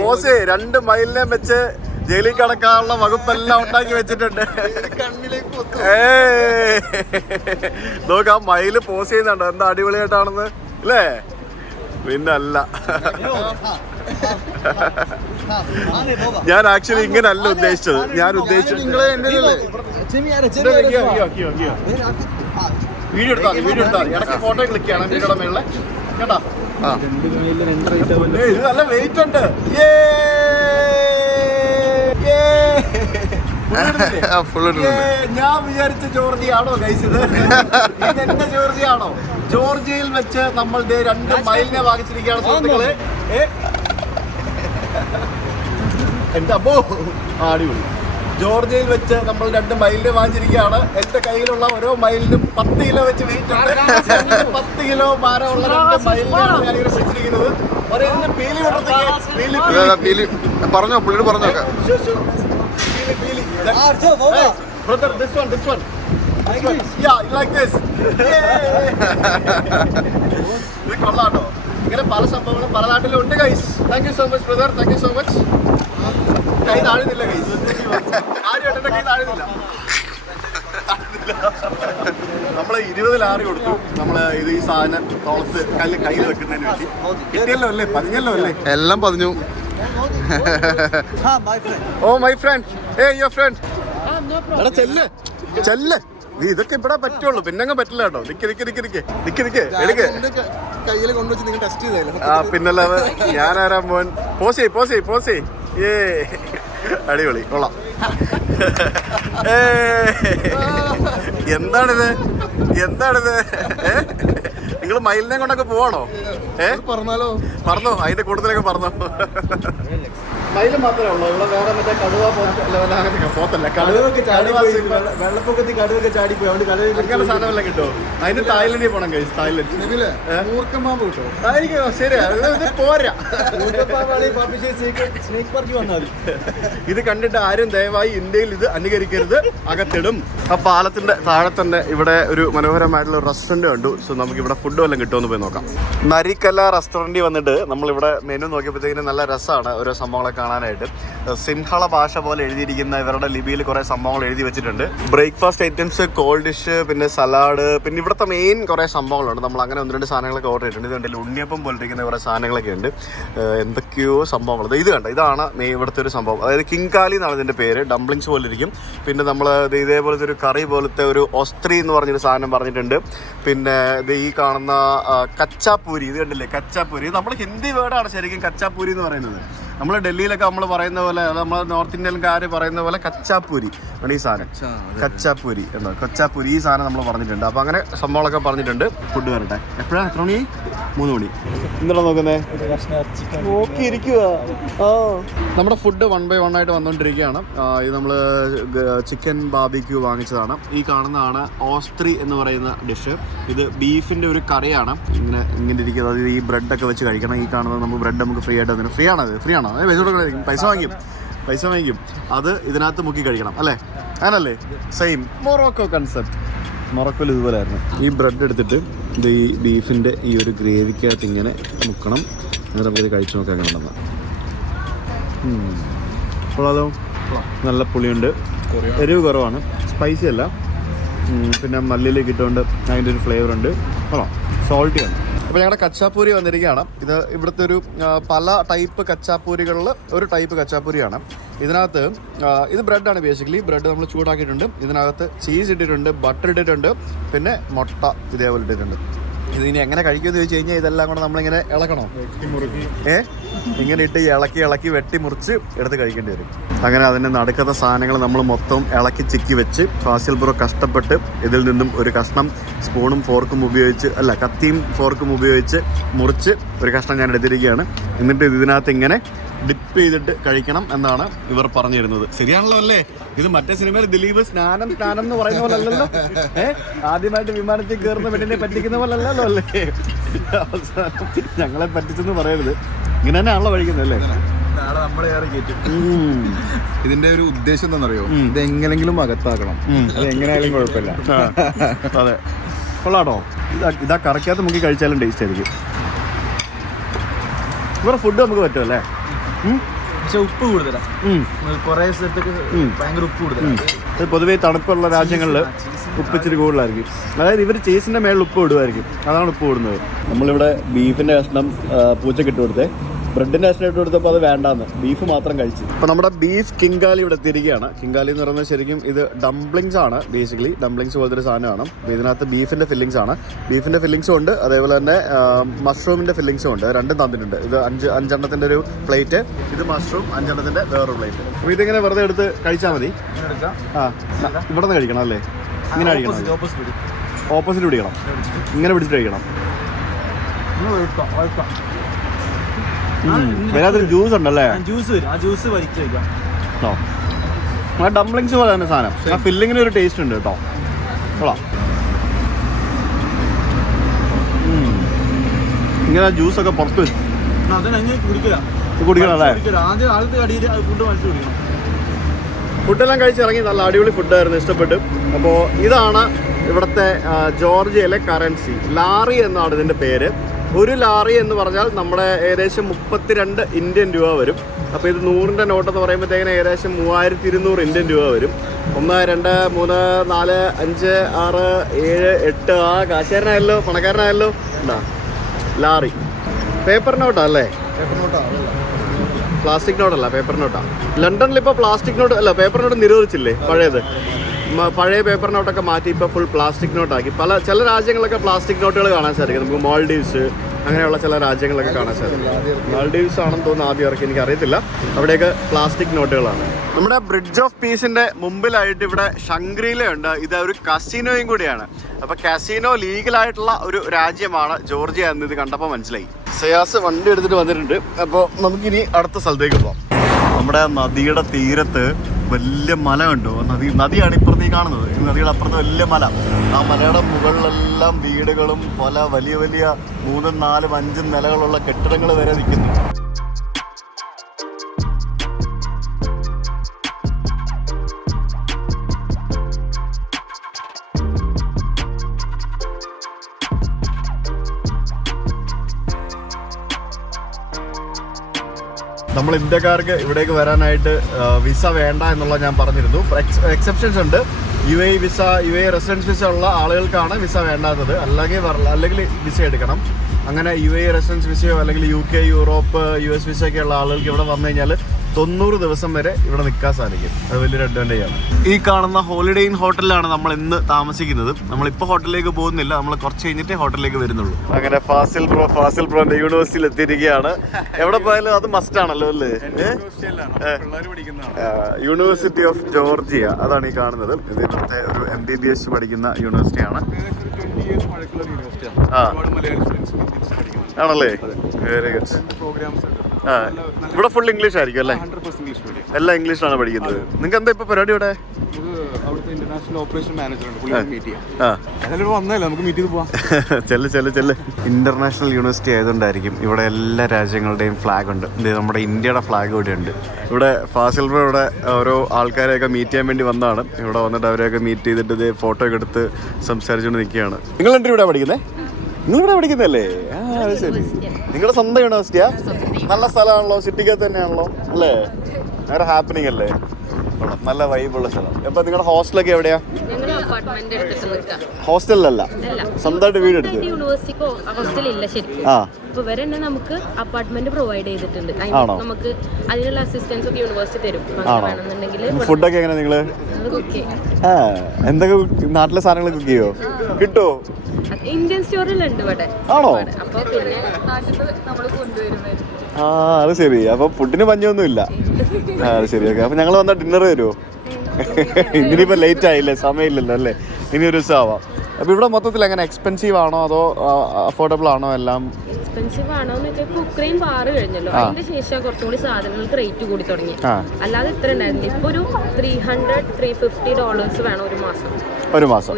പോസേ 2 മൈലിനെ വെച്ച് ജയിലിൽ കിടക്കാനുള്ള വകുപ്പെല്ലാം ഉണ്ടാക്കി വെച്ചിട്ടുണ്ട്. നോക്കാം, മയില് പോസ് ചെയ്യുന്നുണ്ടോ, എന്താ അടിപൊളിയായിട്ടാണെന്ന് അല്ലേ? പിന്നല്ല, ഞാൻ ആക്ച്വലി ഇങ്ങനല്ല ഉദ്ദേശിച്ചത്. ഞാൻ ഉദ്ദേശിച്ചത് വീഡിയോ എടുത്താൽ ഇടയ്ക്ക് ഫോട്ടോ ക്ലിക്ക് ചെയ്യണം വീഡിയോയുടെ മേളിലെ കേട്ടോ. ഇത് നല്ല വെയിറ്റ് ഉണ്ട്. ഞാൻ വിചാരിച്ച ജോർജിയാണോ ഗൈസ്? ഇത് എന്റെ ജോർജിയാണോ? ജോർജിയയിൽ വെച്ച് നമ്മൾ 2 മൈലിനെ വാങ്ങിച്ചിരിക്കുകയാണ് സുഹൃത്തുക്കളെ. എന്റെ അപ്പോ അടിപൊളി. ജോർജിയയിൽ വെച്ച് നമ്മൾ 2 മൈലിനെ വാങ്ങിച്ചിരിക്കുകയാണ്. എന്റെ കയ്യിലുള്ള ഓരോ മൈലിനും 10 കിലോ വെച്ച് വെയിറ്റ് ഉണ്ട്. 10 കിലോ ഭാരമുള്ള 2 മൈലിനാണ് ഞാനിങ്ങനെ പിടിച്ചിരിക്കുന്നത്. പറഞ്ഞോ, പുള്ളിയോട് പറഞ്ഞോക്കാം. Brother, this one. Yeah, like this. ഇത് കൊള്ളാട്ടോ. ഇങ്ങനെ പല സംഭവങ്ങളും പല നാട്ടിലും ഉണ്ട് guys. Thank you so much brother, thank you so much. കൈ താഴുന്നില്ല ഗൈസ്, ആരും കൈ താഴുന്നില്ല. നമ്മള് 20 ലാറി കൊടുത്തു. നമ്മള് ഈ സാധനം തോളത്ത് കയ്യിൽ വെക്കുന്നതിന് വേണ്ടി. കിട്ടിയല്ലോ അല്ലേ, പതിഞ്ഞല്ലോ അല്ലേ? എല്ലാം പതിഞ്ഞു. Oh my friend, your friend. എടാ ചെല്ല്. നീ ഇതൊക്കെ ഇവിടെ പറ്റുള്ളൂ, പിന്നങ്ങ് പറ്റില്ല കേട്ടോ. നിക്ക് എടുക്ക്. കയ്യിൽ കൊണ്ടുവച്ച് നിങ്ങൾ ടെസ്റ്റ് ചെയ്തല്ലോ. പിന്നല്ലാതെ ഞാനാരാ മോൻ. പോസേ. അടിപൊളി, കൊള്ളാം. എന്താണിത്? നിങ്ങൾ മയിലിനെ കൊണ്ടൊക്കെ പോവാണോ? പറഞ്ഞോ, അതിന്റെ കൂടുതലൊക്കെ പറഞ്ഞോ. മയില് മാത്രമേ ഉള്ളൂ ഇവിടെ, വേറെ മറ്റേ കടുവ പോത്തല്ല. വെള്ളപ്പൊക്കത്തിൽ കടുവൊക്കെ ചാടിപ്പോയി, അതുകൊണ്ട് കടുവ അങ്ങനെ സാധനമല്ല കിട്ടുമോ? അതിന് തായ്ലൻഡിൽ പോണം കഴിച്ച്. തായ്ലൻഡ് മൂർക്കമാമ്പ് കിട്ടുമോ? ആയിരിക്കും. ശരിയാ, ഇത് പോരാ. സ്നേക്ക് പാർക്ക് വന്നാൽ ഇത് കണ്ടിട്ട് ആരും ദയവായി ഇന്ത്യയിൽ ഇത് അനുകരിക്കരുത്, അകത്തിടും. ആ പാലത്തിന്റെ താഴെ തന്നെ ഇവിടെ ഒരു മനോഹരമായിട്ടുള്ള റെസ്റ്റോറന്റ് കണ്ടു. സോ നമുക്ക് ഇവിടെ ഫുഡ് വല്ലതും കിട്ടുമെന്ന് പോയി നോക്കാം. നരിക്കല്ല റെസ്റ്റോറന്റിൽ വന്നിട്ട് നമ്മളിവിടെ മെനു നോക്കിയപ്പോഴത്തേക്കിന് നല്ല രസമാണ് ഓരോ സംഭവങ്ങളൊക്കെ കാണാനായിട്ട്. സിംഹള ഭാഷ പോലെ എഴുതിയിരിക്കുന്ന ഇവരുടെ ലിപിയിൽ കുറേ സംഭവങ്ങൾ എഴുതി വെച്ചിട്ടുണ്ട്. ബ്രേക്ക്ഫാസ്റ്റ് ഐറ്റംസ്, കോൾഡ് ഡിഷ്, പിന്നെ സലാഡ്, പിന്നെ ഇവിടുത്തെ മെയിൻ കുറേ സംഭവങ്ങളുണ്ട്. നമ്മൾ അങ്ങനെ 1-2 സാധനങ്ങളൊക്കെ ഓർഡർ ചെയ്തിട്ടുണ്ട്. ഇത് കണ്ടില്ല, ഉണ്ണിയപ്പം പോലിരിക്കുന്ന കുറേ സാധനങ്ങളൊക്കെ ഉണ്ട്. എന്തൊക്കെയോ സംഭവങ്ങൾ. ഇത് കണ്ട, ഇതാണ് ഇവിടുത്തെ ഒരു സംഭവം. അതായത് കിങ്കാലി എന്നാണ് ഇതിൻ്റെ പേര്. ഡംപ്ലിങ്സ് പോലെ ഇരിക്കും. പിന്നെ നമ്മൾ ഇതേപോലത്തെ ഒരു കറി പോലത്തെ ഒരു ഒസ്ത്രി എന്ന് പറഞ്ഞൊരു സാധനം പറഞ്ഞിട്ടുണ്ട്. പിന്നെ ഇത് ഈ കാണുന്ന കച്ചാപ്പൂരി, ഇത് കണ്ടില്ലേ, കച്ചാപ്പൂരി. നമ്മൾ ഹിന്ദി വേർഡാണ് ശരിക്കും കച്ചാപ്പൂരി എന്ന് പറയുന്നത്. നമ്മൾ ഡൽഹിയിലൊക്കെ നമ്മൾ പറയുന്ന പോലെ, നമ്മൾ നോർത്ത് ഇന്ത്യൻകാർ പറയുന്ന പോലെ കച്ചാപ്പൂരി ആണ് ഈ സാധനം. കച്ചാപ്പൂരി എന്താ, കച്ചാപ്പൂരി ഈ സാധനം നമ്മൾ പറഞ്ഞിട്ടുണ്ട്. അപ്പോൾ അങ്ങനെ സംഭവങ്ങളൊക്കെ പറഞ്ഞിട്ടുണ്ട്. ഫുഡ് വരട്ടെ. എപ്പോഴാണ്? എത്ര മണി? 3 മണി. എന്താ നോക്കുന്നേ? നോക്കിയിരിക്കുക. നമ്മുടെ ഫുഡ് 1 by 1 ആയിട്ട് വന്നുകൊണ്ടിരിക്കുകയാണ്. ഇത് നമ്മൾ ചിക്കൻ ബാർബിക്യൂ വാങ്ങിച്ചതാണ്. ഈ കാണുന്നതാണ് ഓസ്ത്രി എന്ന് പറയുന്ന ഡിഷ്. ഇത് ബീഫിൻ്റെ ഒരു കറിയാണ്. ഇങ്ങനെ ഇരിക്കുന്നത്. അതായത് ഈ ബ്രെഡൊക്കെ വെച്ച് കഴിക്കണം. ഈ കാണുന്നത് നമുക്ക് ബ്രെഡ് നമുക്ക് ഫ്രീ ആയിട്ട് തന്നു. ഫ്രീ ആണത്, ഫ്രീ ആണോ? പൈസ വാങ്ങിക്കും. അത് ഇതിനകത്ത് മുക്കി കഴിക്കണം അല്ലേ? അങ്ങനല്ലേ? Same Morocco concept. മൊറോക്കോയിൽ ഇതുപോലെ ആയിരുന്നു. ഈ ബ്രെഡ് എടുത്തിട്ട് ഇത് ഈ ബീഫിൻ്റെ ഈ ഒരു ഗ്രേവിക്കകത്ത് ഇങ്ങനെ മുക്കണം. എന്നിട്ട് നമുക്കിത് കഴിച്ചു നോക്കാൻ കണ്ടെന്ന്. കൊള്ളാലോ, നല്ല പുളിയുണ്ട്, എരിവ് കുറവാണ്, സ്പൈസി അല്ല. പിന്നെ മല്ലിയിലേക്ക് ഇട്ടുകൊണ്ട് അതിൻ്റെ ഒരു ഫ്ലേവർ ഉണ്ട്. കൊള്ളാം, സോൾട്ടിയാണ്. അപ്പോൾ ഞങ്ങളുടെ കച്ചാപ്പൂരി വന്നിരിക്കുകയാണ്. ഇത് ഇവിടുത്തെ ഒരു പല ടൈപ്പ് കച്ചാപ്പൂരികളിൽ ഒരു ടൈപ്പ് കച്ചാപ്പൂരിയാണ്. ഇതിനകത്ത് ഇത് ബ്രെഡാണ് ബേസിക്കലി. ബ്രെഡ് നമ്മൾ ചൂടാക്കിയിട്ടുണ്ട്. ഇതിനകത്ത് ചീസ് ഇട്ടിട്ടുണ്ട്, ബട്ടർ ഇട്ടിട്ടുണ്ട്, പിന്നെ മുട്ട ഇതേപോലെ ഇട്ടിട്ടുണ്ട്. ഇതിനി എങ്ങനെ കഴിക്കുമെന്ന് ചോദിച്ചു കഴിഞ്ഞാൽ ഇതെല്ലാം കൂടെ നമ്മളിങ്ങനെ ഇളക്കണോ? ഇങ്ങനെ ഇട്ട് ഇളക്കി വെട്ടി മുറിച്ച് എടുത്ത് കഴിക്കേണ്ടി വരും. അങ്ങനെ അതിൻ്റെ നടുക്കത്തെ സാധനങ്ങൾ നമ്മൾ മൊത്തം ഇളക്കി ചിക്കി വെച്ച് ഫാസിൽ ബ്രോ കഷ്ടപ്പെട്ട് ഇതിൽ നിന്നും ഒരു കഷ്ണം സ്പൂണും ഫോർക്കും ഉപയോഗിച്ച്, അല്ല കത്തിയും ഫോർക്കും ഉപയോഗിച്ച് മുറിച്ച് ഒരു കഷ്ണം ഞാൻ എടുത്തിരിക്കുകയാണ്. എന്നിട്ട് ഇതിനകത്ത് ഇങ്ങനെ ഡിപ്പ് ചെയ്തിട്ട് കഴിക്കണം എന്നാണ് ഇവർ പറഞ്ഞു തരുന്നത്. ശരിയാണല്ലോ അല്ലേ? ഇത് മറ്റേ സിനിമയിൽ ദിലീപ് സ്നാനം എന്ന് പറയുന്ന പോലെ അല്ലല്ലോ. ആദ്യമായിട്ട് വിമാനത്തിൽ കയറുന്ന പെണ്ണിനെ പറ്റിക്കുന്ന പോലെ അല്ലല്ലോ അല്ലേ? അവസാനം ഞങ്ങളെ പറ്റിച്ചെന്ന് പറയരുത്. ഇങ്ങനെ തന്നെയാണല്ലോ കഴിക്കുന്നത് അല്ലേ? ഇതിന്റെ ഒരു ഉദ്ദേശം എന്താണെന്നറിയോ? ഇത് എങ്ങനെങ്കിലും അകത്താക്കണം. അത് എങ്ങനെയായാലും കുഴപ്പമില്ല. അതെ, കൊള്ളാട്ടോ. ഇതാ കറക്കാത്ത നമുക്ക് കഴിച്ചാലും ടേസ്റ്റ് ആയിരിക്കും. ഇവരുടെ ഫുഡ് നമുക്ക് പറ്റുമല്ലേ? പക്ഷെ ഉപ്പ് കൂടുതലാണ്. കുറേ സ്ഥലത്തൊക്കെ ഭയങ്കര ഉപ്പ് കൂടുതലാണ്. പൊതുവേ തണുപ്പുള്ള രാജ്യങ്ങളിൽ ഉപ്പ് ഇച്ചിരി കൂടുതലായിരിക്കും. അതായത് ഇവർ ചീസിൻ്റെ മേളിൽ ഉപ്പ് ഇടുമായിരിക്കും, അതാണ് ഉപ്പ് ഇടുന്നത്. നമ്മളിവിടെ ബീഫിൻ്റെ കഷ്ണം പൂച്ചക്ക് ഇട്ട് കൊടുത്തേ. ബ്രെഡിൻ്റെ കഷ്ണം ഇട്ട് കൊടുത്തപ്പോൾ അത് വേണ്ടാന്ന്, ബീഫ് മാത്രം കഴിച്ചു. അപ്പോൾ നമ്മുടെ ബീഫ് കിങ്കാലി ഇവിടെ എത്തിയിരിക്കുകയാണ്. കിങ്കാലി എന്ന് പറയുന്നത് ശരിക്കും ഇത് ഡംപ്ലിങ്സ് ആണ്. ബേസിക്കലി ഡംപ്ലിങ്സ് പോലത്തെ ഒരു സാധനമാണ്. ഇതിനകത്ത് ബീഫിൻ്റെ ഫില്ലിങ്സ് ആണ്. ബീഫിൻ്റെ ഫില്ലിങ്സും ഉണ്ട്, അതേപോലെ തന്നെ മഷ്റൂമിൻ്റെ ഫില്ലിങ്സും ഉണ്ട്. രണ്ടും തന്നിട്ടുണ്ട്. ഇത് 5 എണ്ണത്തിൻ്റെ ഒരു പ്ലേറ്റ്, ഇത് മഷ്റൂം 5 എണ്ണത്തിൻ്റെ വേറൊരു പ്ലേറ്റ്. അപ്പോൾ ഇതിങ്ങനെ വെറുതെ എടുത്ത് കഴിച്ചാൽ മതി. ഇവിടെ നിന്ന് കഴിക്കണം അല്ലേ? ഇങ്ങനെ കഴിക്കണം, ഓപ്പോസിറ്റ് പിടിക്കണം, ഇങ്ങനെ പിടിച്ചിട്ട് കഴിക്കണം. അതിനകത്തൊരു ജ്യൂസ് ഉണ്ടല്ലേ? ആ ഡംപ്ലിങ്സ് പോലെ തന്നെ സാധനം. ആ ഫില്ലിങ്ങിന് ഒരു ടേസ്റ്റ് ഉണ്ട് കേട്ടോ. കൊള്ളാം. ഇങ്ങനെ ജ്യൂസൊക്കെ പുറത്ത് കുടിക്കണം അല്ലേ? ഫുഡെല്ലാം കഴിച്ചിറങ്ങി. നല്ല അടിപൊളി ഫുഡായിരുന്നു, ഇഷ്ടപ്പെട്ടു. അപ്പോൾ ഇതാണ് ഇവിടുത്തെ ജോർജിയയിലെ കറൻസി. ലാറി എന്നാണ് ഇതിൻ്റെ പേര്. ഒരു ലാറി എന്ന് പറഞ്ഞാൽ നമ്മുടെ ഏകദേശം 32 ഇന്ത്യൻ രൂപ വരും. അപ്പോൾ ഇത് 100-ൻ്റെ നോട്ടെന്ന് പറയുമ്പോഴത്തേക്കിന് ഏകദേശം 3200 ഇന്ത്യൻ രൂപ വരും. 1, 2, 3, 4, 5, 6, 7, 8 ആ കാശുകാരനായല്ലോ, പണക്കാരനായല്ലോ. എന്താ ലാറി പേപ്പർ നോട്ടാ അല്ലേ? പ്ലാസ്റ്റിക് നോട്ടല്ല, പേപ്പർ നോട്ടാ. ലണ്ടനിൽ ഇപ്പോൾ പ്ലാസ്റ്റിക് നോട്ട് അല്ല, പേപ്പർ നോട്ട് നിരോധിച്ചില്ലേ പഴയത്? പഴയ പേപ്പർ നോട്ടൊക്കെ മാറ്റി ഇപ്പോൾ ഫുൾ പ്ലാസ്റ്റിക് നോട്ടാക്കി. ചില രാജ്യങ്ങളൊക്കെ പ്ലാസ്റ്റിക് നോട്ടുകൾ കാണാൻ സാധിക്കും. നമുക്ക് മാൾഡീവ്സ് അങ്ങനെയുള്ള ചില രാജ്യങ്ങളൊക്കെ കാണാൻ സാധിക്കും. മാൾഡീവ്സ് ആണെന്ന് തോന്നുന്നു ആദ്യം ഇറക്കി, എനിക്ക് അറിയത്തില്ല. അവിടെയൊക്കെ പ്ലാസ്റ്റിക് നോട്ടുകളാണ്. നമ്മുടെ ബ്രിഡ്ജ് ഓഫ് പീസിന്റെ മുമ്പിലായിട്ട് ഇവിടെ ഷങ്ക്രീലയുണ്ട്. ഇത് ഒരു കസിനോയും കൂടിയാണ്. അപ്പോൾ കസിനോ ലീഗലായിട്ടുള്ള ഒരു രാജ്യമാണ് ജോർജിയ എന്ന് ഇത് കണ്ടപ്പോൾ മനസ്സിലായി. സയാസ് വണ്ടി എടുത്തിട്ട് വന്നിട്ടുണ്ട്. അപ്പോൾ നമുക്കിനി അടുത്ത സ്ഥലത്തേക്ക് പോകാം. നമ്മുടെ നദിയുടെ തീരത്ത് വലിയ മല കണ്ടോ? നദിയാണ് ഇപ്പുറത്തേക്ക് കാണുന്നത്. ഈ നദിയുടെ അപ്പുറത്ത് വലിയ മല. ആ മലയുടെ മുകളിലെല്ലാം വീടുകളും പല വലിയ വലിയ 3, 4, 5 നിലകളുള്ള കെട്ടിടങ്ങൾ വരെ നിൽക്കുന്നു. നമ്മൾ ഇന്ത്യക്കാർക്ക് ഇവിടേക്ക് വരാനായിട്ട് വിസ വേണ്ട എന്നുള്ളത് ഞാൻ പറഞ്ഞിരുന്നു. എക്സെപ്ഷൻസ് ഉണ്ട്. UAE visa, UAE residence visa ഉള്ള ആളുകൾക്കാണ് വിസ വേണ്ടാത്തത്. അല്ലെങ്കിൽ വിസ എടുക്കണം. അങ്ങനെ UAE റെസിഡൻസ് വിസയോ അല്ലെങ്കിൽ UK, യൂറോപ്പ്, US വിസ ഒക്കെ ഉള്ള ആളുകൾക്ക് ഇവിടെ വന്നു കഴിഞ്ഞാൽ 90 ദിവസം വരെ ഇവിടെ നിൽക്കാൻ സാധിക്കും. അത് വലിയൊരു അഡ്വാൻറ്റേജ് ആണ്. ഈ കാണുന്ന ഹോളിഡേ ഇൻ ഹോട്ടലിലാണ് നമ്മൾ ഇന്ന് താമസിക്കുന്നത്. നമ്മളിപ്പോൾ ഹോട്ടലിലേക്ക് പോകുന്നില്ല, നമ്മൾ കുറച്ച് കഴിഞ്ഞിട്ടേ ഹോട്ടലിലേക്ക് വരുന്നുള്ളൂ. അങ്ങനെ ഫാസിൽ ബ്രോന്റെ യൂണിവേഴ്സിറ്റിയിൽ എത്തിയിരിക്കുകയാണ്. എവിടെ പോയാലും അത് മസ്റ്റ് ആണല്ലോ അല്ലേ? യൂണിവേഴ്സിറ്റി ഓഫ് ജോർജിയ, അതാണ് ഈ കാണുന്നത്. ഇത് ഇവിടുത്തെ ഒരു MBBS പഠിക്കുന്ന യൂണിവേഴ്സിറ്റിയാണ്. ആണല്ലേ? Very good. ഇവിടെ ഫുൾ ഇംഗ്ലീഷ് ആയിരിക്കും അല്ലേ? എല്ലാം ഇംഗ്ലീഷിലാണ് പഠിക്കുന്നത്. നിങ്ങൾക്ക് എന്താ ഇപ്പൊ പരിപാടി ഇവിടെ? ഇന്റർനാഷണൽ യൂണിവേഴ്സിറ്റി ആയതുകൊണ്ടായിരിക്കും ഇവിടെ എല്ലാ രാജ്യങ്ങളുടെയും ഫ്ലാഗ് ഉണ്ട്. നമ്മുടെ ഇന്ത്യയുടെ ഫ്ലാഗ് ഇവിടെ ഉണ്ട്. ഇവിടെ ഫാസിൽ ബ്രോ ഇവിടെ ഓരോ ആൾക്കാരെയൊക്കെ മീറ്റ് ചെയ്യാൻ വേണ്ടി വന്നതാണ്. ഇവിടെ വന്നിട്ട് അവരെയൊക്കെ മീറ്റ് ചെയ്തിട്ട് ഇത് ഫോട്ടോ ഒക്കെ എടുത്ത് സംസാരിച്ചുകൊണ്ട് നിൽക്കുകയാണ്. നിങ്ങൾ രണ്ടും ഇവിടെ പഠിക്കുന്നേ? നിങ്ങളിവിടെ പഠിക്കുന്നല്ലേ? അത് ശരി. നിങ്ങളുടെ സ്വന്തം യൂണിവേഴ്സിറ്റിയാ? നല്ല സ്ഥലമാണല്ലോ, സിറ്റിക്കകത്ത് തന്നെയാണല്ലോ അല്ലേ? വേറെ ഹാപ്പനിങ് അല്ലേ? നല്ല വൈബുള്ള സ്ഥലം. അപ്പൊ നിങ്ങളുടെ ഹോസ്റ്റലൊക്കെ എവിടെയാ? ഹോസ്റ്റലിലല്ല, സ്വന്തമായിട്ട് വീട് എടുത്ത്. നമുക്ക് അപ്പാർട്ട്മെന്റ് പ്രൊവൈഡ് ചെയ്തിട്ടുണ്ട്. നമുക്ക് അതിനുള്ള അസിസ്റ്റൻസ് ഒക്കെ യൂണിവേഴ്സിറ്റി തരും. ഫുഡൊക്കെ എങ്ങനെ നിങ്ങള്? എന്തൊക്കെ നാട്ടിലെ സാധനങ്ങൾ കുക്ക് ചെയ്യോ? കിട്ടോ? ഇന്ത്യൻ സ്റ്റോറിലുണ്ട് ഇവിടെ. ആണോ? അപ്പൊ പിന്നെ നമ്മള് കൊണ്ടുവരുന്നത്. അത് ശരി. അപ്പൊ ഫുഡിന് പഞ്ഞൊന്നും ഇല്ല. അത് ശരി. ഓക്കെ. അപ്പൊ ഞങ്ങൾ വന്നാൽ ഡിന്നർ തരുമോ? ഇനിയിപ്പോ ലേറ്റ് ആയില്ലേ, സമയമില്ലല്ലോ അല്ലേ? ഇനി ഒരു ദിവസം ആവാം. അപ്പൊ ഇവിടെ മൊത്തത്തിൽ എങ്ങനെ എക്സ്പെൻസീവ് ആണോ അതോ അഫോർഡബിൾ ആണോ? എല്ലാം എക്സ്പെൻസീവ് ആണോ എന്ന് വെച്ചാൽ ഉക്രൈൻ വാർ കഴിഞ്ഞല്ലോ, അതിന്റെ ശേഷം കുറച്ചും കൂടി സാധനങ്ങൾക്ക് റേറ്റ് കൂടി തുടങ്ങി. അല്ലാതെ ഇത്ര ഉണ്ടായിരുന്നു. ഇപ്പൊ ഒരു $300-350 വേണം ഒരു മാസം. ഒരു മാസം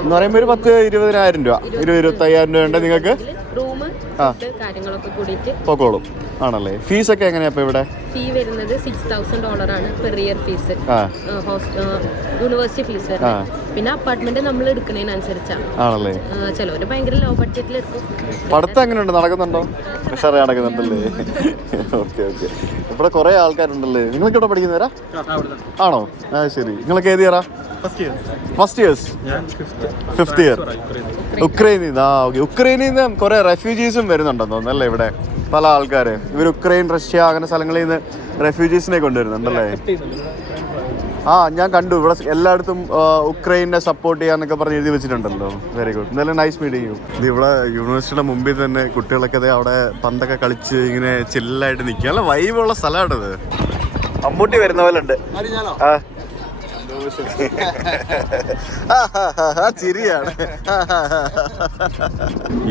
എന്ന് പറയുമ്പോൾ ഒരു 10-20,000 രൂപ, 20-25,000 രൂപ ഉണ്ട് നിങ്ങൾക്ക്. റൂം കാര്യങ്ങളൊക്കെ കൂടിയിട്ട് പൊക്കോളും ആണല്ലേ? ഫീസ് ഒക്കെ എങ്ങനെയാ ഇവിടെ? ഫീ വരുന്നത് $6,000 ആണ് per year fees, university fees വരുന്നത്. പിന്നെ അപ്പാർട്ട്മെന്റ് നമ്മൾ എടുക്കുന്നതിനനുസരിച്ചാണ് ആണല്ലേ? ചിലവര് ഭയങ്കര ലോ ബഡ്ജറ്റിൽ എടുക്കും. പഠിത്തം എങ്ങനെയുണ്ട്? നടക്കുന്നുണ്ടോ? ഉഷാറായി നടക്കുന്നുണ്ടല്ലേ? Okay okay. ഇവിടെ കുറെ ആൾക്കാരുണ്ടല്ലേ? നിങ്ങൾക്ക് ഇവിടെ പഠിക്കുന്നവരാ ആണോ? ആ ശരി. നിങ്ങൾക്ക് ഏത് ഇയറാ? First years? 5th year. ഉക്രൈനിൽ നിന്ന്? ഓക്കെ. ഉക്രൈനിൽ നിന്ന് കുറെ റെഫ്യൂജീസും വരുന്നുണ്ടെന്ന് തോന്നുന്നല്ലേ ഇവിടെ? പല ആൾക്കാര് ഇവർ ഉക്രൈൻ, റഷ്യ അങ്ങനെ സ്ഥലങ്ങളിൽ നിന്ന് റെഫ്യൂജീസിനെ കൊണ്ടുവരുന്നുണ്ടല്ലേ? ഞാൻ കണ്ടു ഇവിടെ എല്ലായിടത്തും ഉക്രൈനെ സപ്പോർട്ട് ചെയ്യാന്നൊക്കെ പറഞ്ഞ് എഴുതി വെച്ചിട്ടുണ്ടല്ലോ. Very good. എന്തായാലും നൈസ് മീറ്റിംഗ് യു. ഇത് ഇവിടെ യൂണിവേഴ്സിറ്റിയുടെ മുമ്പിൽ തന്നെ കുട്ടികളൊക്കെ അവിടെ പന്തൊക്കെ കളിച്ച് ഇങ്ങനെ ചില്ലായിട്ട് നിൽക്കുക. നല്ല വൈബുള്ള സ്ഥലമാണിത്. അമ്മൂട്ടി വരുന്ന പോലെ ഉണ്ട്. ചിരിയാണ്.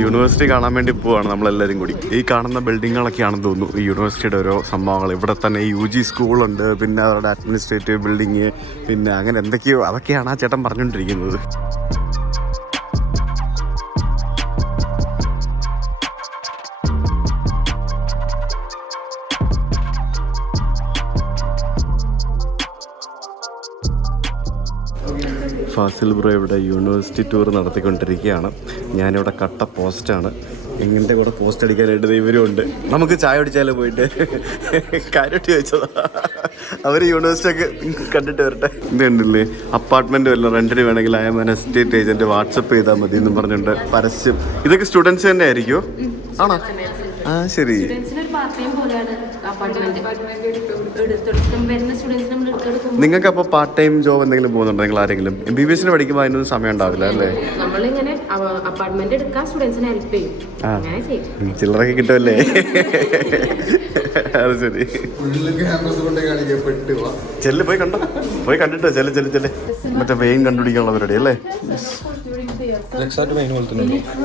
യൂണിവേഴ്സിറ്റി കാണാൻ വേണ്ടി പോവാണ് നമ്മളെല്ലാവരും കൂടി. ഈ കാണുന്ന ബിൽഡിങ്ങുകളൊക്കെയാണെന്ന് തോന്നുന്നു ഈ യൂണിവേഴ്സിറ്റിയുടെ ഓരോ സംഭവങ്ങൾ. ഇവിടെ തന്നെ UG സ്കൂളുണ്ട്, പിന്നെ അവരുടെ അഡ്മിനിസ്ട്രേറ്റീവ് ബിൽഡിങ്, പിന്നെ അങ്ങനെ എന്തൊക്കെയോ അതൊക്കെയാണ് ആ ചേട്ടൻ പറഞ്ഞുകൊണ്ടിരിക്കുന്നത്. ഫാസിൽ ബ്രോ ഇവിടെ യൂണിവേഴ്സിറ്റി ടൂർ നടത്തിക്കൊണ്ടിരിക്കുകയാണ്. ഞാനിവിടെ കട്ട പോസ്റ്റാണ്. എങ്ങനെ കൂടെ പോസ്റ്റ് അടിക്കാനായിട്ട് ഇവരും ഉണ്ട്. നമുക്ക് ചായ കുടിച്ചാലോ പോയിട്ട്? കാര്യമായിട്ട് ചോദിച്ചതാ. അവർ യൂണിവേഴ്സിറ്റി ഒക്കെ കണ്ടിട്ട് വരട്ടെ. ഇതുണ്ടല്ലേ അപ്പാർട്ട്മെന്റ് വല്ല റെന്റിന് വേണമെങ്കിൽ എസ്റ്റേറ്റ് ഏജന്റ് വാട്സപ്പ് ചെയ്താൽ മതി എന്നും പറഞ്ഞിട്ടുണ്ട് പരസ്യം. ഇതൊക്കെ സ്റ്റുഡൻസ് തന്നെ ആയിരിക്കുമോ? ആണോ? ആ ശരി. നിങ്ങൾക്ക് അപ്പോൾ പാർട്ട് ടൈം ജോബ് എന്തെങ്കിലും പോകുന്നുണ്ടോ നിങ്ങൾ ആരെങ്കിലും? MBBS പഠിക്കുമ്പോൾ അതിനൊന്നും സമയം ഉണ്ടാവില്ല അല്ലേ? നമ്മളിങ്ങനെ അപ്പാർട്ട്മെന്റ് എടുക്കാൻ സ്റ്റുഡൻസിനെ ഹെൽപ്പ് ചെയ്യും. ചില്ലറൊക്കെ കിട്ടുമല്ലേ? അത് ശരി. ചെല്ല് പോയി കണ്ടോ, പോയി കണ്ടിട്ടോ. ചെല്ല് മറ്റേ വെയിൻ കണ്ടുപിടിക്കാനുള്ള പരിപാടി അല്ലേ?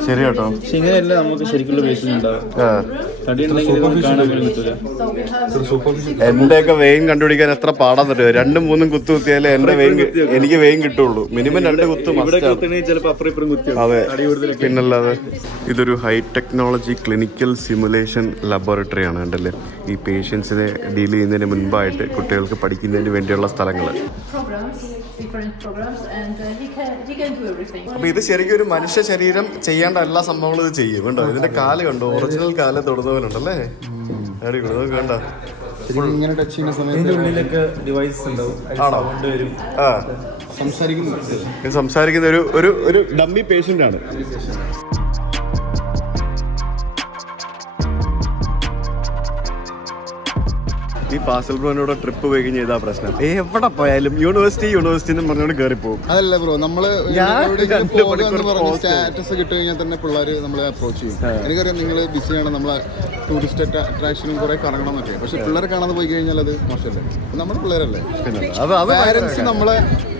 ശരി കേട്ടോ. ഇങ്ങനെയല്ല നമുക്ക് ശരിക്കുള്ള ബേസിൽ ഉണ്ടാവും. എന്റെയൊക്കെ വെയിൻ കണ്ടുപിടിക്കാൻ എത്ര പാടാൻ പറ്റുമോ? 2-3 കുത്തു കുത്തിയാലേ എനിക്ക് വെയിൻ കിട്ടുള്ളൂ. മിനിമം 2 കുത്ത്. അതെ, പിന്നല്ലാതെ. ഇതൊരു high technology clinical simulation laboratory ആണ്. കണ്ടല്ലേ, ഈ പേഷ്യൻസിനെ ഡീൽ ചെയ്യുന്നതിന് മുൻപായിട്ട് കുട്ടികൾക്ക് പഠിക്കുന്നതിന് വേണ്ടിയുള്ള സ്ഥലങ്ങൾ. അപ്പൊ ഇത് ശരിക്കും ഒരു മനുഷ്യ ശരീരം ചെയ്യേണ്ട എല്ലാ സംഭവങ്ങളും ഇത് ചെയ്യും. കണ്ടോ, ഇതിന്റെ കാല് കണ്ടോ, ഒറിജിനൽ കാല് തൊടുന്ന പോലെ ഉണ്ടല്ലേ? അടിപൊളി. കണ്ടോ, ഇങ്ങനെ ടച്ച് ചെയ്യുന്ന സമയത്ത് ഉള്ളിലൊക്കെ ഡിവൈസ് ഉണ്ടാവും. സംസാരിക്കുന്ന ഒരു ഡമ്മി പേഷ്യന്റ് ആണ്. ഈ ഫാസിൽ ബ്രോനോട് ട്രിപ്പ് പോയി കഴിഞ്ഞാൽ ഇതാ പ്രശ്നം. എവിടെ പോയാലും യൂണിവേഴ്സിറ്റി എന്ന് പറഞ്ഞോണ്ട് കയറി പോകും. അതല്ല ബ്രോ, നമ്മള് സ്റ്റാറ്റസ് കിട്ടി കഴിഞ്ഞാൽ തന്നെ പിള്ളേർ നമ്മളെ അപ്രോച്ച് ചെയ്യും. എനിക്കറിയാം നിങ്ങൾ ബിസിയാണ്, നമ്മളെ ടൂറിസ്റ്റ് അട്രാക്ഷനും കുറെ കറങ്ങണം എന്നൊക്കെ. പക്ഷെ പിള്ളേരെ കാണാതെ പോയി കഴിഞ്ഞാൽ അത് മോശമല്ലേ? നമ്മുടെ പിള്ളേരല്ലേ? പാരന്റ്സ് നമ്മളെ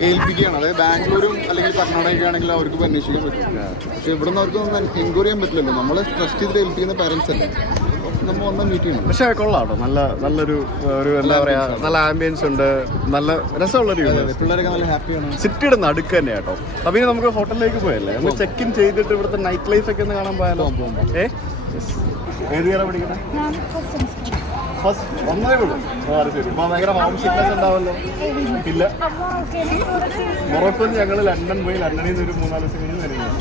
ഏൽപ്പിക്കുകയാണ്. അതായത് ബാംഗ്ലൂരും അല്ലെങ്കിൽ കർണാടകയൊക്കെ ആണെങ്കിൽ അവർക്ക് അന്വേഷിക്കാൻ പറ്റും. പക്ഷെ ഇവിടെ നിന്ന് അവർക്ക് എൻക്വയറി ചെയ്യാൻ പറ്റില്ലല്ലോ. നമ്മളെ ട്രസ്റ്റ് ചെയ്ത് ഏൽപ്പിക്കുന്ന പാരന്റ്സ് അല്ലേ, നമ്മൾ വന്ന മീറ്റ് ചെയ്യണം. പക്ഷെ കൊള്ളാട്ടോ, നല്ലൊരു എന്താ പറയാ, നല്ല ആംബിയൻസ് ഉണ്ട്, നല്ല രസമുള്ളൊരു പിള്ളേരൊക്കെ നല്ല ഹാപ്പിയാണ്. സിറ്റിയുടെ നടുക്ക് തന്നെ കേട്ടോ. അപ്പൊ ഇനി നമുക്ക് ഹോട്ടലിലേക്ക് പോയല്ലേ, നമ്മൾ ചെക്ക് ഇൻ ചെയ്തിട്ട് ഇവിടുത്തെ നൈറ്റ് ലൈഫ് ഒക്കെ ഒന്ന് കാണാൻ പോയാലോ? ഏത് കാലം പഠിക്കണേ? ഫസ്റ്റ് വന്നതേ ഉള്ളൂ. ശരി. അപ്പൊ ഭയങ്കര ഹോം സിക്നെസ് ഉണ്ടാവല്ലോ? ഇല്ല. മൊറോക്കോന്ന് ഞങ്ങൾ ലണ്ടൻ പോയി. ലണ്ടനിൽ നിന്ന് ഒരു 3-4 ദിവസം കഴിഞ്ഞ് വരികയാണ്.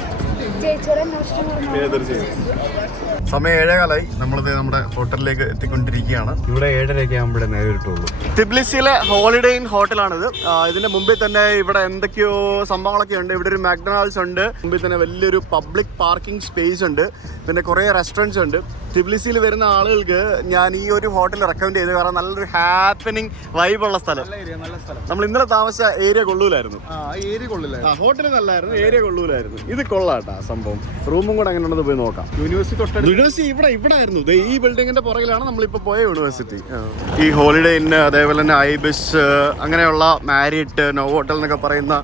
സമയം 7:15. നമ്മളിത് നമ്മുടെ ഹോട്ടലിലേക്ക് എത്തിക്കൊണ്ടിരിക്കുകയാണ്. ഇവിടെ 7:30 ആകുമ്പോഴേ നേരെ കിട്ടുള്ളൂ. തിബ്ലിസിയിലെ ഹോളിഡേ ഇൻ ഹോട്ടലാണിത്. ഇതിന്റെ മുമ്പിൽ തന്നെ ഇവിടെ എന്തൊക്കെയോ സംഭവങ്ങളൊക്കെ ഉണ്ട്. ഇവിടെ ഒരു മാക്ഡൊണാൾഡ്സ് ഉണ്ട്. മുമ്പിൽ തന്നെ വലിയൊരു പബ്ലിക് പാർക്കിംഗ് സ്പേസ് ഉണ്ട്. പിന്നെ കുറേ റെസ്റ്റോറൻറ്റ്സ് ഉണ്ട്. തിബ്ലിസിയിൽ വരുന്ന ആളുകൾക്ക് ഞാൻ ഈ ഒരു ഹോട്ടൽ റെക്കമെൻഡ് ചെയ്തു. കാരണം നല്ലൊരു ഹാപ്പനിങ് വൈബുള്ള സ്ഥലം. നമ്മൾ ഇന്നലെ താമസിച്ച ഏരിയ കൊള്ളൂലായിരുന്നു. ഹോട്ടൽ നല്ലായിരുന്നു, ഏരിയ കൊള്ളൂലായിരുന്നു. ഇത് കൊള്ളാട്ടാ സംഭവം. റൂമും കൂടെ അങ്ങനെ ഉണ്ടെന്ന് പോയി നോക്കാം. യൂണിവേഴ്സിറ്റി ഇവിടെ ആയിരുന്നു. ഈ ബിൽഡിങ്ങിന്റെ പുറകിലാണ് നമ്മളിപ്പോൾ പോയ യൂണിവേഴ്സിറ്റി. ഈ ഹോളിഡേ ഇൻ, അതേപോലെ തന്നെ ഐബിസ്, അങ്ങനെയുള്ള മാരിയറ്റ്, നോവോട്ടൽ എന്നൊക്കെ പറയുന്ന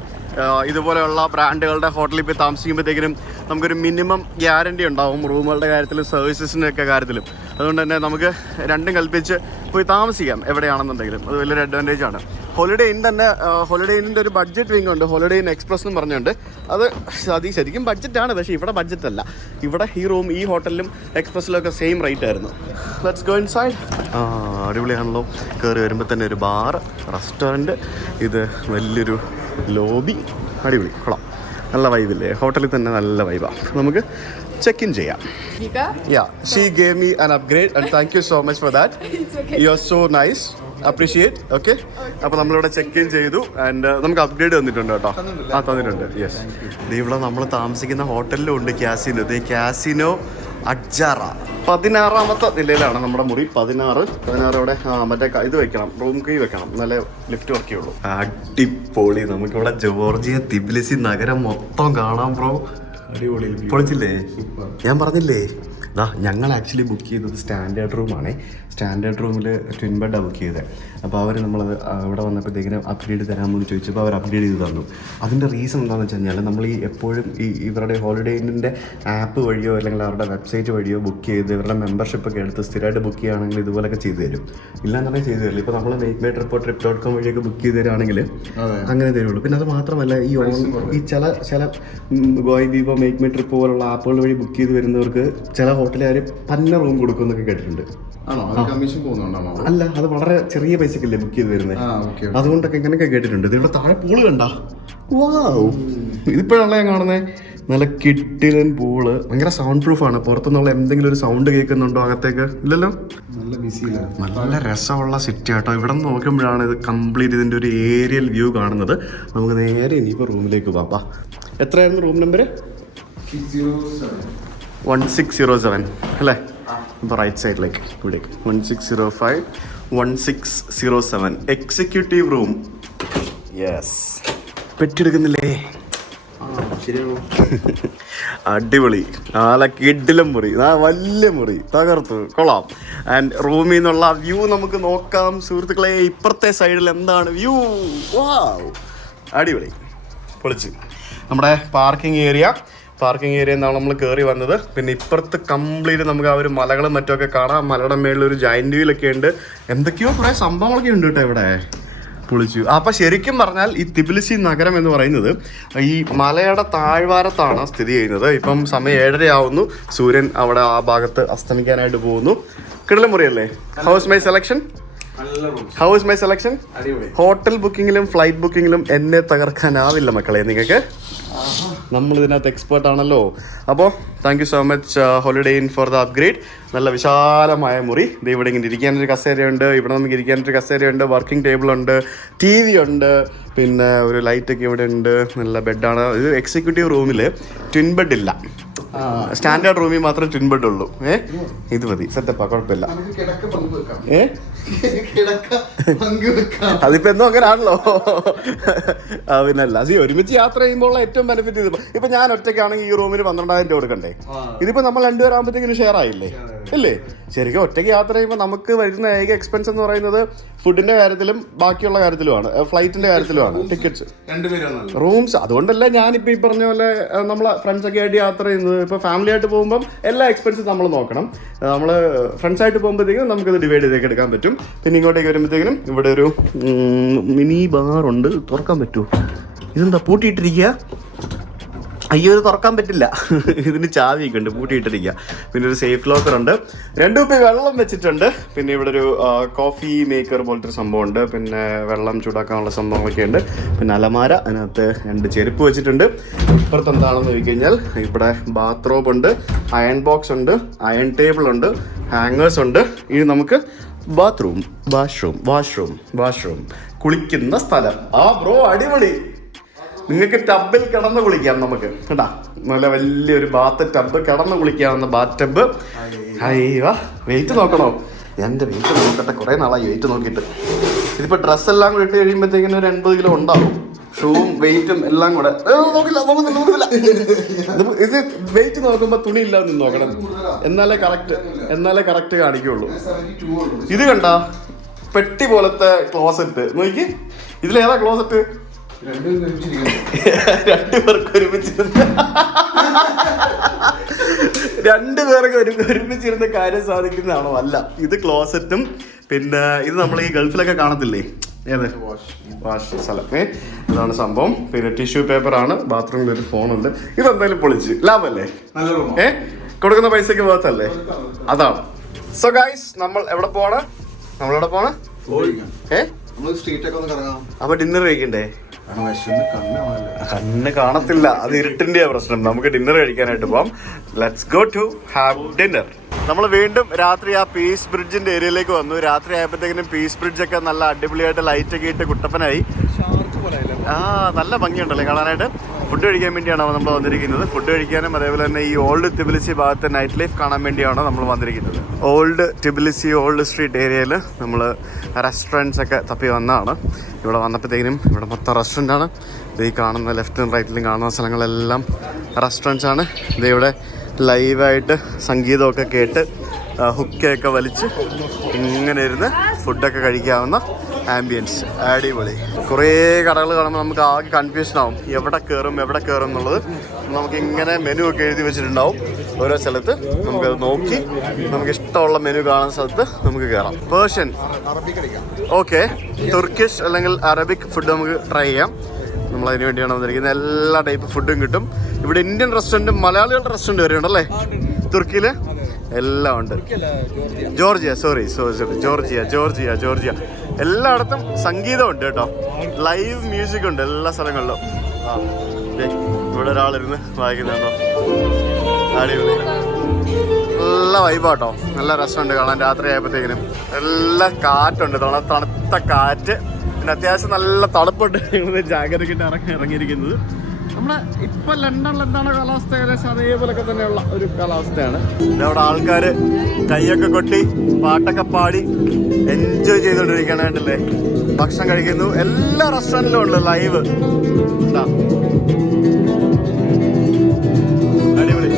ഇതുപോലെയുള്ള ബ്രാൻഡുകളുടെ ഹോട്ടലിൽ പോയി താമസിക്കുമ്പോഴത്തേക്കിനും നമുക്കൊരു മിനിമം ഗ്യാരണ്ടി ഉണ്ടാവും റൂമുകളുടെ കാര്യത്തിലും സർവീസസിൻ്റെ ഒക്കെ കാര്യത്തിലും. അതുകൊണ്ട് തന്നെ നമുക്ക് രണ്ടും കൽപ്പിച്ച് പോയി താമസിക്കാം എവിടെയാണെന്നുണ്ടെങ്കിലും. അത് വലിയൊരു അഡ്വാൻറ്റേജ് ആണ്. ഹോളിഡേ ഇൻ തന്നെ, ഹോളിഡേ ഇന്നിൻ്റെ ഒരു ബഡ്ജറ്റ് വിങ് ഉണ്ട്, ഹോളിഡേ ഇൻ എക്സ്പ്രസ് എന്ന് പറഞ്ഞുകൊണ്ട്. അത് ശരിക്കും ബഡ്ജറ്റാണ്, പക്ഷേ ഇവിടെ ബഡ്ജറ്റ് അല്ല. ഇവിടെ ഈ ഹോട്ടലിലും എക്സ്പ്രസ്സിലും ഒക്കെ സെയിം റേറ്റ് ആയിരുന്നു. Let's go inside. അടിപൊളിയാണല്ലോ. കയറി വരുമ്പോൾ തന്നെ ഒരു ബാർ, റെസ്റ്റോറൻറ്റ്, ഇത് വലിയൊരു ലോബി. അടിപൊളി, കൊള്ളാം. നല്ല വൈബില്ലേ? ഹോട്ടലിൽ തന്നെ നല്ല വൈബാണ്. നമുക്ക് ചെക്ക് ഇൻ ചെയ്യാം. She gave me an upgrade and thank you so much for that. You're so nice. Appreciate. Okay. അപ്പോൾ നമ്മളിവിടെ ചെക്ക് ഇൻ ചെയ്തു ആൻഡ് നമുക്ക് അപ്ഗ്രേഡ് തന്നിട്ടുണ്ട് കേട്ടോ. തന്നിട്ടുണ്ട്. യെസ്. ഇവിടെ നമ്മൾ താമസിക്കുന്ന ഹോട്ടലിലും ഉണ്ട് കാസിനോ. കാസിനോ അഡ്ജാറ 16ാമത്തെ നിലയിലാണ് നമ്മുടെ മുറി. 16 അവിടെ മറ്റേ ഇത് വെക്കണം, റൂം കീ വെക്കണം, നല്ല ലിഫ്റ്റ് വർക്ക് ചെയ്യുള്ളൂ. അടിപൊളി. നമുക്കിവിടെ ജോർജിയ തിബ്ലിസി നഗരം മൊത്തം കാണാം ബ്രോ. അടിപൊളി, പൊളിച്ചില്ലേ? ഞാൻ പറഞ്ഞില്ലേ, ഞങ്ങൾ ആക്ച്വലി ബുക്ക് ചെയ്തത് സ്റ്റാൻഡേർഡ് റൂമാണേ. സ്റ്റാൻഡേർഡ് റൂമിൽ ട്വിൻ ബെഡാണ് ബുക്ക് ചെയ്തത്. അപ്പോൾ അവർ നമ്മൾ ഇവിടെ വന്നപ്പോഴത്തേക്കിനും അപ്ഗ്രേഡ് തരാമെന്ന് ചോദിച്ചപ്പോൾ അവർ അപ്ഗ്രേഡ് ചെയ്ത് തന്നു. അതിൻ്റെ റീസൺ എന്താണെന്ന് വെച്ച് കഴിഞ്ഞാൽ നമ്മൾ എപ്പോഴും ഇവരുടെ ഹോളിഡേ ഇന്നിൻ്റെ ആപ്പ് വഴിയോ അല്ലെങ്കിൽ അവരുടെ വെബ്സൈറ്റ് വഴിയോ ബുക്ക് ചെയ്ത് ഇവരുടെ മെമ്പർഷിപ്പ് ഒക്കെ എടുത്ത് സ്ഥിരമായിട്ട് ബുക്ക് ചെയ്യുകയാണെങ്കിൽ ഇതുപോലൊക്കെ ചെയ്തു തരും. ഇല്ലാന്നുണ്ടെങ്കിൽ ചെയ്തു തരില്ല. ഇപ്പോൾ നമ്മൾ trip.com വഴിയൊക്കെ ബുക്ക് ചെയ്ത് തരാണെങ്കിൽ അങ്ങനെ തരുള്ളൂ. പിന്നെ അത് മാത്രമല്ല, ഈ ചില ഗോയ് വീവോ, മേക്ക് മൈ ട്രിപ്പ് പോലുള്ള ആപ്പുകൾ വഴി ബുക്ക് ചെയ്ത് വരുന്നവർക്ക് ചില ഹോട്ടലുകാർ പന്ന റൂം കൊടുക്കുമെന്നൊക്കെ കേട്ടിട്ടുണ്ട്. ആണോ? കമ്മീഷൻ പോകുന്നുണ്ടോ? അല്ല, അത് വളരെ ചെറിയ പൈസക്കല്ലേ ബുക്ക് ചെയ്ത് വരുന്നത്, അതുകൊണ്ടൊക്കെ ഇങ്ങനെയൊക്കെ കേട്ടിട്ടുണ്ട്. ഇതിവിടെ താഴെ പൂള് കണ്ട, വാവ്, ഇതിപ്പോഴല്ല ഞാൻ കാണുന്നത്. നല്ല കിട്ടിലൻ പൂള്, ഭയങ്കര സൗണ്ട് പ്രൂഫാണ്. പുറത്തുനിന്നുള്ള എന്തെങ്കിലും ഒരു സൗണ്ട് കേൾക്കുന്നുണ്ടോ അകത്തേക്ക്? ഇല്ലല്ലോ. നല്ല ബിസിയില്ല, നല്ല രസമുള്ള സിറ്റി ആട്ടോ. ഇവിടെ നിന്ന് നോക്കുമ്പോഴാണ് ഇത് കംപ്ലീറ്റ് ഇതിൻ്റെ ഒരു ഏരിയൽ വ്യൂ കാണുന്നത്. നമുക്ക് നേരെ ഇനിയിപ്പോൾ റൂമിലേക്ക് പോവാം. എത്രയായിരുന്നു റൂം നമ്പർ? 1607 അല്ലേ? ഇപ്പോൾ റൈറ്റ് സൈഡിലേക്ക് ഇവിടേക്ക് 1605 1607 എക്സിക്യൂട്ടീവ് റൂം. യെസ്, പെട്ടെടുക്കുന്നില്ലേ? അടിപൊളി, നല്ല കിഡിലും മുറി, വലിയ മുറി, തകർത്തു, കൊള്ളാം. ആൻഡ് റൂമിൽ നിന്നുള്ള വ്യൂ നമുക്ക് നോക്കാം സുഹൃത്തുക്കളെ. ഇപ്പുറത്തെ സൈഡിൽ എന്താണ് വ്യൂ? വാവ്, അടിപൊളി, പൊളിച്ച്. നമ്മുടെ പാർക്കിംഗ് ഏരിയ നിന്നാണ് നമ്മൾ കയറി വന്നത്. പിന്നെ ഇപ്പുറത്ത് കംപ്ലീറ്റ് നമുക്ക് ആ ഒരു മലകളും മറ്റുമൊക്കെ കാണാം. മലയുടെ മേളിൽ ഒരു ജയന്റ് വീലൊക്കെ ഉണ്ട്, എന്തൊക്കെയോ കുറേ സംഭവങ്ങളൊക്കെ ഉണ്ട് കേട്ടോ ഇവിടെ. പൊളിച്ചു. അപ്പം ശരിക്കും പറഞ്ഞാൽ ഈ തിബിലിസി നഗരം എന്ന് പറയുന്നത് ഈ മലയുടെ താഴ്വാരത്താണ് സ്ഥിതി ചെയ്യുന്നത്. ഇപ്പം സമയം 7:30 ആവുന്നു. സൂര്യൻ അവിടെ ആ ഭാഗത്ത് അസ്തമിക്കാനായിട്ട് പോകുന്നു. കിടലം മുറിയല്ലേ? How's my selection. ഹോട്ടൽ ബുക്കിങ്ങിലും ഫ്ലൈറ്റ് ബുക്കിങ്ങിലും എന്നെ തകർക്കാനാവില്ല മക്കളെ നിങ്ങൾക്ക്. നമ്മൾ ഇതിനകത്ത് എക്സ്പേർട്ട് ആണല്ലോ. അപ്പോൾ thank you so much Holiday Inn for the upgrade. നല്ല വിശാലമായ മുറി. ഇത് ഇവിടെ ഇങ്ങനെ ഇരിക്കാനൊരു കസേരയുണ്ട്, ഇവിടെ നമുക്ക് ഇരിക്കാനൊരു കസേരയുണ്ട്, വർക്കിംഗ് ടേബിളുണ്ട്, TV ഉണ്ട്, പിന്നെ ഒരു ലൈറ്റൊക്കെ ഇവിടെ ഉണ്ട്. നല്ല ബെഡാണ്. ഇത് എക്സിക്യൂട്ടീവ് റൂമിൽ ട്വിൻ ബെഡ് ഇല്ല, സ്റ്റാൻഡേർഡ് റൂമിൽ മാത്രമേ ട്വിൻ ബെഡ് ഉള്ളൂ. ഇത് മതി, സെറ്റപ്പാ, കുഴപ്പമില്ല. അതിപ്പോ എന്തോ അങ്ങനെയാണല്ലോ. പിന്നല്ല, ഒരുമിച്ച് യാത്ര ചെയ്യുമ്പോൾ ഏറ്റവും ബെനിഫിറ്റ് ഇത്. ഇപ്പൊ ഞാൻ ഒറ്റയ്ക്കാണെങ്കിൽ ഈ റൂമിന് 12,000 രൂപ കൊടുക്കണ്ടേ? ഇതിപ്പോ നമ്മൾ 2 പേരാകുമ്പോഴത്തേക്കും ഷെയർ ആയില്ലേ? ഇല്ലേ? ശരിക്കും ഒറ്റയ്ക്ക് യാത്ര ചെയ്യുമ്പോൾ നമുക്ക് വരുന്ന ഏക എക്സ്പെൻസ് എന്ന് പറയുന്നത് ഫുഡിന്റെ കാര്യത്തിലും ബാക്കിയുള്ള കാര്യത്തിലുമാണ്, ഫ്ലൈറ്റിന്റെ കാര്യത്തിലുമാണ്, ടിക്കറ്റ്സ്, റൂംസ്. അതുകൊണ്ടല്ല ഞാനിപ്പോൾ ഈ പറഞ്ഞ പോലെ നമ്മളെ ഫ്രണ്ട്സൊക്കെ ആയിട്ട് യാത്ര ചെയ്യുന്നത്. ഇപ്പോൾ ഫാമിലി ആയിട്ട് പോകുമ്പം എല്ലാ എക്സ്പെൻസും നമ്മൾ നോക്കണം. നമ്മൾ ഫ്രണ്ട്സായിട്ട് പോകുമ്പോഴത്തേക്കും നമുക്കത് ഡിവൈഡ് ചെയ്തൊക്കെ എടുക്കാൻ പറ്റും. പിന്നെ ഇങ്ങോട്ടേക്ക് വരുമ്പോഴത്തേക്കിനും ഇവിടെ ഒരു മിനി ബാറുണ്ട്. തുറക്കാൻ പറ്റുമോ? ഇതെന്താ പൂട്ടിയിട്ടിരിക്കുക? അയ്യോ, ഇത് തുറക്കാൻ പറ്റില്ല, ഇതിന് ചാവിയൊക്കെ ഉണ്ട്, പൂട്ടിയിട്ടിരിക്കുക. പിന്നെ ഒരു സേഫ് ലോക്കർ ഉണ്ട്, 2 കുപ്പി വെള്ളം വെച്ചിട്ടുണ്ട്. പിന്നെ ഇവിടെ ഒരു കോഫി മേക്കർ പോലത്തെ ഒരു സംഭവമുണ്ട്. പിന്നെ വെള്ളം ചൂടാക്കാനുള്ള സംഭവമൊക്കെ ഉണ്ട്. പിന്നെ അലമാര, അതിനകത്ത് 2 ചെരുപ്പ് വെച്ചിട്ടുണ്ട്. ഇപ്പുറത്ത് എന്താണെന്ന് ചോദിച്ചു കഴിഞ്ഞാൽ ഇവിടെ ബാത്റൂം ഉണ്ട്, അയൺ ബോക്സ് ഉണ്ട്, അയൺ ടേബിൾ ഉണ്ട്, ഹാങ്ങേഴ്സ് ഉണ്ട്. ഇനി നമുക്ക് വാഷ്റൂം കുളിക്കുന്ന സ്ഥലം. ബ്രോ, അടിപൊളി. നിങ്ങൾക്ക് ടബിൽ കിടന്ന് കുളിക്കാം നമുക്ക് കേട്ടാ. നല്ല വലിയൊരു ബാത്ത് ടബ്, കിടന്ന് കുളിക്കാവുന്ന ബാത്ത് ടബ്. അയ്യോ, വെയിറ്റ് നോക്കണോ? എൻ്റെ വെയിറ്റ് നോക്കട്ടെ, കുറേ നാളായി വെയിറ്റ് നോക്കിയിട്ട്. ഇതിപ്പോൾ ഡ്രസ്സെല്ലാം കൂടി ഇട്ട് കഴിയുമ്പോഴത്തേക്കിനും ഒരു 80 കിലോ ഉണ്ടാവും. ഷൂവും വെയിറ്റും എല്ലാം കൂടെ നോക്കുന്നില്ല. ഇത് വെയിറ്റ് നോക്കുമ്പോൾ തുണിയില്ല എന്ന് നോക്കണം, എന്നാലേ കറക്റ്റ് കാണിക്കുള്ളൂ. ഇത് കണ്ട പെട്ടി പോലത്തെ ക്ലോസറ്റ് നോക്കി. ഇതിലേതാ ക്ലോസറ്റ്? 2 പേർക്ക് ഒരുമിച്ചിരുന്ന് കാര്യം സാധിക്കുന്നതാണോ? അല്ല, ഇത് ക്ലോസറ്റും. പിന്നെ ഇത് നമ്മൾ ഈ ഗൾഫിലൊക്കെ കാണത്തില്ലേ, ഏത് വാഷ് സ്ഥലം, ഇതാണ് സംഭവം. പിന്നെ ടിഷ്യൂ പേപ്പറാണ്. ബാത്റൂമിൽ ഒരു ഫോണുണ്ട്. ഇതെന്തായാലും പൊളിച്ച് ലാഭല്ലേ? കൊടുക്കുന്ന പൈസക്ക് പോകത്തല്ലേ? അതാണ്. സോ ഗൈസ്, നമ്മൾ എവിടെ പോവാണ്? അപ്പൊ ഡിന്നർ കഴിക്കണ്ടേ? കണ്ണ് കാണത്തില്ല, അത് ഇരുട്ടിന്റെ പ്രശ്നം. നമുക്ക് ഡിന്നർ കഴിക്കാനായിട്ട് പോവാം. Let's go to have dinner. നമ്മൾ വീണ്ടും രാത്രി ആ പീസ് ബ്രിഡ്ജിന്റെ ഏരിയയിലേക്ക് വന്നു. രാത്രി ആയപ്പോഴത്തേക്കിനും പീസ് ബ്രിഡ്ജൊക്കെ നല്ല അടിപൊളിയായിട്ട് ലൈറ്റൊക്കെ ഇട്ട് കുട്ടപ്പനായി. നല്ല ഭംഗിയുണ്ടല്ലേ കാണാനായിട്ട്. ഫുഡ് കഴിക്കാൻ വേണ്ടിയാണ് നമ്മൾ വന്നിരിക്കുന്നത്. ഫുഡ് കഴിക്കാനും അതേപോലെ തന്നെ ഈ ഓൾഡ് തിബിലിസി ഭാഗത്തെ നൈറ്റ് ലൈഫ് കാണാൻ വേണ്ടിയാണ് നമ്മൾ വന്നിരിക്കുന്നത്. ഓൾഡ് തിബിലിസി ഓൾഡ് സ്ട്രീറ്റ് ഏരിയയിൽ നമ്മൾ റെസ്റ്റോറൻറ്റ്സ് ഒക്കെ തപ്പി വന്നതാണ്. ഇവിടെ വന്നപ്പോഴത്തേക്കിനും ഇവിടെ മൊത്തം റെസ്റ്റോറൻ്റാണ്. ഈ കാണുന്ന ലെഫ്റ്റും റൈറ്റിലും കാണുന്ന സ്ഥലങ്ങളെല്ലാം റെസ്റ്റോറൻറ്റ്സ് ആണ്. ഇവിടെ ലൈവായിട്ട് സംഗീതമൊക്കെ കേട്ട് ഹുക്കൊക്കെ വലിച്ച് ഇങ്ങനെ ഇരുന്ന് ഫുഡൊക്കെ കഴിക്കാവുന്ന ആംബിയൻസ്. അടിപൊളി. കുറേ കടകൾ കാണുമ്പോൾ നമുക്ക് ആകെ കൺഫ്യൂഷൻ ആവും, എവിടെ കയറും എന്നുള്ളത്. നമുക്കിങ്ങനെ മെനു ഒക്കെ എഴുതി വെച്ചിട്ടുണ്ടാവും ഓരോ സ്ഥലത്ത്. നമുക്കത് നോക്കി നമുക്ക് ഇഷ്ടമുള്ള മെനു കാണുന്ന സ്ഥലത്ത് നമുക്ക് കയറാം. പേർഷ്യൻ, ഓക്കെ, തുർക്കിഷ് അല്ലെങ്കിൽ അറബിക് ഫുഡ് നമുക്ക് ട്രൈ ചെയ്യാം. നമ്മളതിന് വേണ്ടിയാണ് വന്നിരിക്കുന്നത്. എല്ലാ ടൈപ്പ് ഫുഡും കിട്ടും ഇവിടെ. ഇന്ത്യൻ റെസ്റ്റോറൻറ്റും മലയാളികളുടെ റെസ്റ്റോറൻറ്റ് വരെ ഉണ്ടല്ലേ തുർക്കിയിൽ? എല്ലാം ഉണ്ട്. Georgia, sorry Georgia. എല്ലായിടത്തും സംഗീതമുണ്ട് കേട്ടോ, ലൈവ് മ്യൂസിക് ഉണ്ട് എല്ലാ സ്ഥലങ്ങളിലും. ഇവിടെ ഒരാളിരുന്ന് വായിക്കുന്നുണ്ടോ, അടിപൊളി, നല്ല വൈബാട്ടോ, നല്ല രസമുണ്ട് കാണാൻ. രാത്രി ആയപ്പോഴത്തേക്കിനും നല്ല കാറ്റുണ്ട്, തണുത്ത കാറ്റ്, പിന്നെ അത്യാവശ്യം നല്ല തണുപ്പുണ്ട്. ജാക്കറ്റ് ഇട്ട് ഇറങ്ങിയിരിക്കുന്നത്. നമ്മുടെ ഇപ്പൊ ലണ്ടനിൽ എന്താണ് കാലാവസ്ഥ, ഏകദേശം അതേപോലൊക്കെ തന്നെയുള്ള ഒരു കാലാവസ്ഥയാണ്. അവിടെ ആൾക്കാർ കൈയൊക്കെ കൊട്ടി പാട്ടൊക്കെ പാടി എൻജോയ് ചെയ്തുകൊണ്ടിരിക്കുകയാണ്. കണ്ടില്ലേ, ഭക്ഷണം കഴിക്കുന്നു. എല്ലാ റെസ്റ്റോറൻറ്റിലും ഉണ്ട് ലൈവ്. അടിപൊളി.